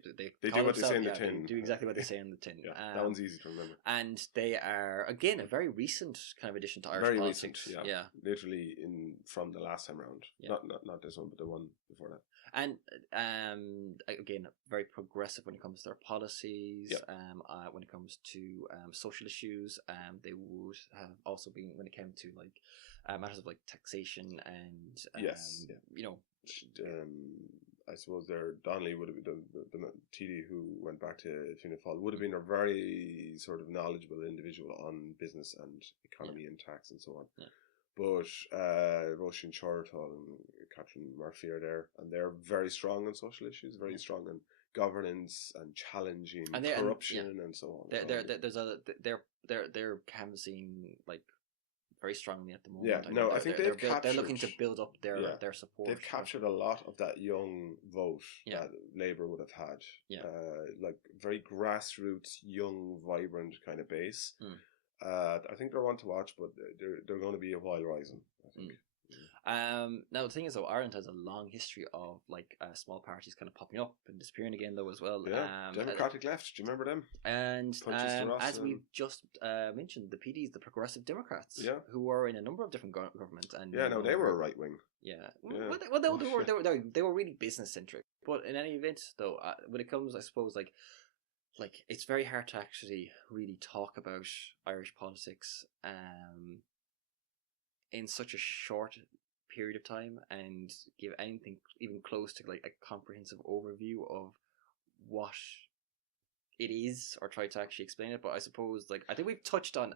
do what they say in the tin. They do exactly what they say in the tin. That one's easy to remember. And they are, again, a very recent kind of addition to Irish politics. Very recent, literally from the last time round. Yeah. Not this one, but the one before that. And again, very progressive when it comes to their policies. When it comes to social issues, they would have also been when it came to like matters of like taxation and I suppose Donnelly would have been the TD who went back to Fianna Fáil would have been a very sort of knowledgeable individual on business and economy and tax and so on. Yeah. But Roisin Shortall and Catherine Murphy are there, and they're very strong on social issues, very strong on governance and challenging corruption and so on. They're canvassing like very strongly at the moment. Yeah, no, I think they're looking to build up their support. They've captured a lot of that young vote that Labour would have had. Yeah. Like very grassroots, young, vibrant kind of base. I think they're one to watch, but they're going to be a while rising, I think. Now the thing is though, Ireland has a long history of like small parties kind of popping up and disappearing again though as well. Yeah, Democratic Left, do you remember them? And as we've just mentioned, the PDs, the Progressive Democrats, who were in a number of different governments, and they were right wing. They were really business centric. But in any event, though, when it comes, I suppose, like it's very hard to actually really talk about Irish politics in such a short period of time and give anything even close to like a comprehensive overview of what it is, or try to actually explain it. But I suppose, like, I think we've touched on.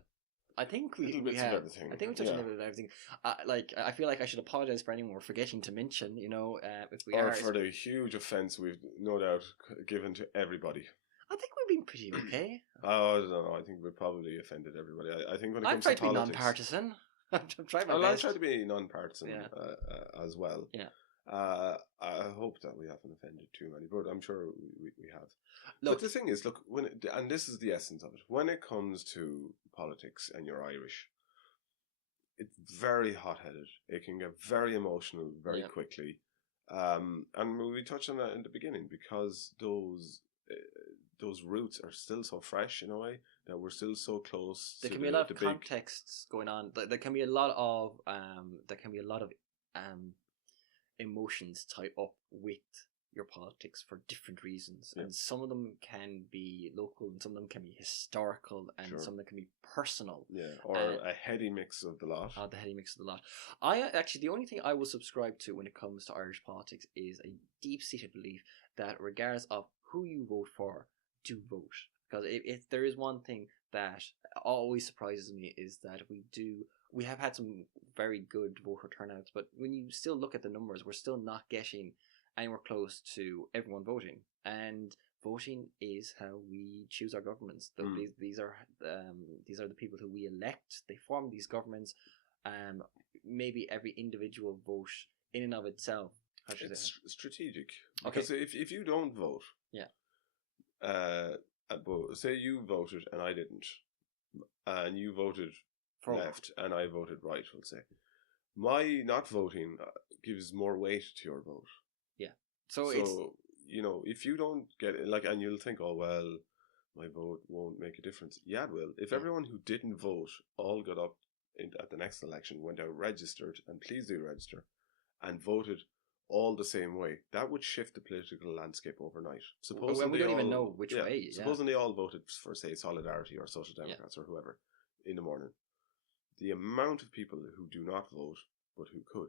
I think we have. Everything. I think we touched on everything. I feel like I should apologize for anyone we're forgetting to mention. If we are, for the huge offence we've no doubt given to everybody. I think we've been pretty okay. I don't know. I think we probably offended everybody. I think when it comes to politics, be non-partisan. I'm trying my best. I try to be non-partisan as well. Yeah. I hope that we haven't offended too many, but I'm sure we have. Look, but the thing is, and this is the essence of it. When it comes to politics and you're Irish, it's very hot-headed. It can get very emotional very quickly. And we touched on that in the beginning because those roots are still so fresh in a way that we're still so close. There can be a lot of contexts going on. There can be a lot of emotions tied up with your politics for different reasons, and some of them can be local, and some of them can be historical, and some of them can be personal. Or a heady mix of the lot. The heady mix of the lot. The only thing I will subscribe to when it comes to Irish politics is a deep-seated belief that regardless of who you vote for, do vote. Because if there is one thing that always surprises me is that we have had some very good voter turnouts, but when you still look at the numbers, we're still not getting anywhere close to everyone voting. And voting is how we choose our governments. These are the people who we elect. They form these governments. Maybe every individual vote in and of itself. It's strategic. Because if you don't vote, but say you voted and I didn't, and you voted left and I voted right, we'll say, my not voting gives more weight to your vote. Yeah. So if you don't get it, and you'll think, oh well, my vote won't make a difference. Yeah, it will. If everyone who didn't vote all got up at the next election, went out, registered, and please do register, and voted all the same way, that would shift the political landscape overnight. Supposing we don't even know which way. Supposing they all voted for, say, Solidarity or Social Democrats or whoever in the morning, the amount of people who do not vote but who could,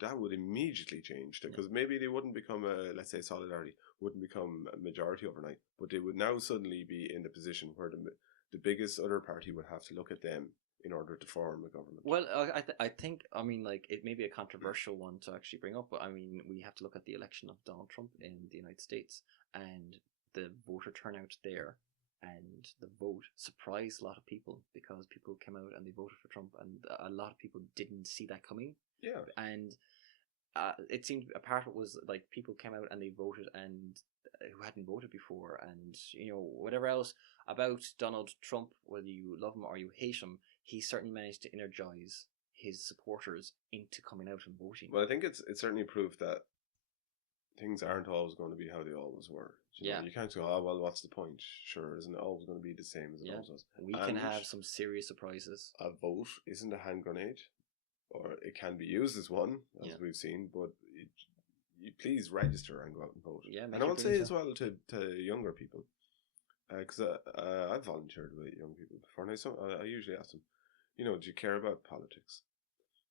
that would immediately change, because maybe they wouldn't become let's say Solidarity wouldn't become a majority overnight, but they would now suddenly be in the position where the biggest other party would have to look at them in order to form a government. Well, I think, it may be a controversial one to actually bring up, but we have to look at the election of Donald Trump in the United States, and the voter turnout there, and the vote surprised a lot of people, because people came out and they voted for Trump, and a lot of people didn't see that coming. Yeah. And it seemed a part of it was like people came out and they voted, and who hadn't voted before, and whatever else about Donald Trump, whether you love him or you hate him, he certainly managed to energize his supporters into coming out and voting. Well, I think it's certainly proof that things aren't always going to be how they always were. You can't go, oh well, what's the point? Sure, isn't it always going to be the same as it always was? We can have some serious surprises. A vote isn't a hand grenade, or it can be used as one, as we've seen, but you please register and go out and vote. Yeah, and I would say as well to younger people, because I've volunteered with young people before, and I usually ask them, do you care about politics?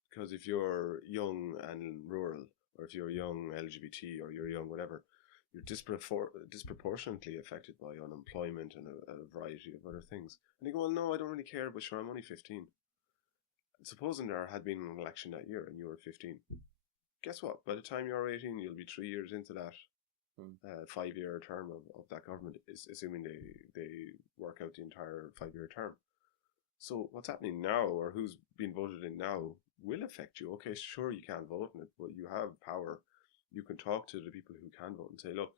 Because if you're young and rural, or if you're young LGBT, or you're young whatever, you're disproportionately affected by unemployment and a variety of other things. And you go, well, no, I don't really care, but sure, I'm only 15. Supposing there had been an election that year and you were 15, guess what? By the time you're 18, you'll be 3 years into that 5-year term of that government, assuming they work out the entire 5-year term. So what's happening now, or who's being voted in now, will affect you. Okay, sure, you can't vote in it, but you have power. You can talk to the people who can vote and say, look,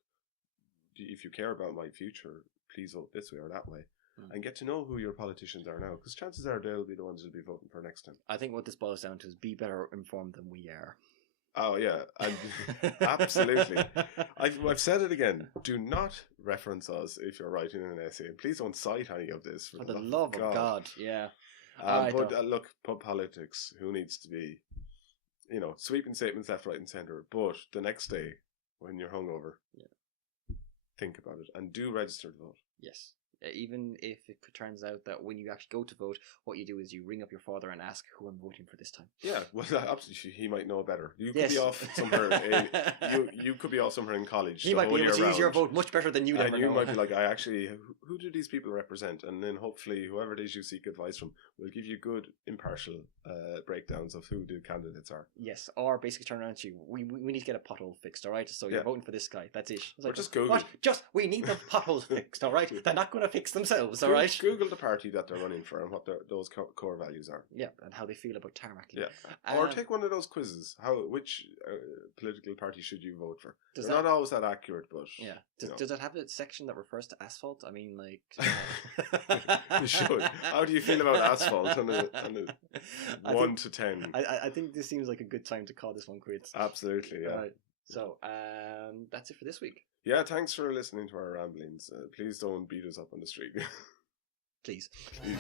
if you care about my future, please vote this way or that way. And get to know who your politicians are now, because chances are they'll be the ones who'll be voting for next time. I think what this boils down to is be better informed than we are. Oh yeah, and absolutely. I've said it again. Do not reference us if you're writing an essay, and please don't cite any of this. For the love of God, yeah. But look, pub politics. Who needs to be, sweeping statements left, right, and centre? But the next day, when you're hungover, think about it and do register to vote. Yes. Even if it turns out that when you actually go to vote, what you do is you ring up your father and ask who I'm voting for this time. Yeah, well, absolutely, he might know better. You could be off somewhere. You could be off somewhere in college. He might be able to use your vote much better than you. And you might be like, I actually, who do these people represent? And then hopefully, whoever it is you seek advice from will give you good, impartial breakdowns of who the candidates are. Yes, or basically turn around to you. We need to get a pothole fixed, all right? So you're voting for this guy. That's it. Or like, just Google. What? We need the potholes fixed, all right? They're not going to fix themselves, all right? Google the party that they're running for and what those core values are. Yeah, and how they feel about tarmacking. Yeah, or take one of those quizzes. Which political party should you vote for? They're not always that accurate, but yeah. Does it have a section that refers to asphalt? I mean, like, it should. How do you feel about asphalt on a 1 to 10? I think this seems like a good time to call this one quits. Absolutely, yeah. Right. So, that's it for this week. Yeah, thanks for listening to our ramblings. Please don't beat us up on the street. Please. Please.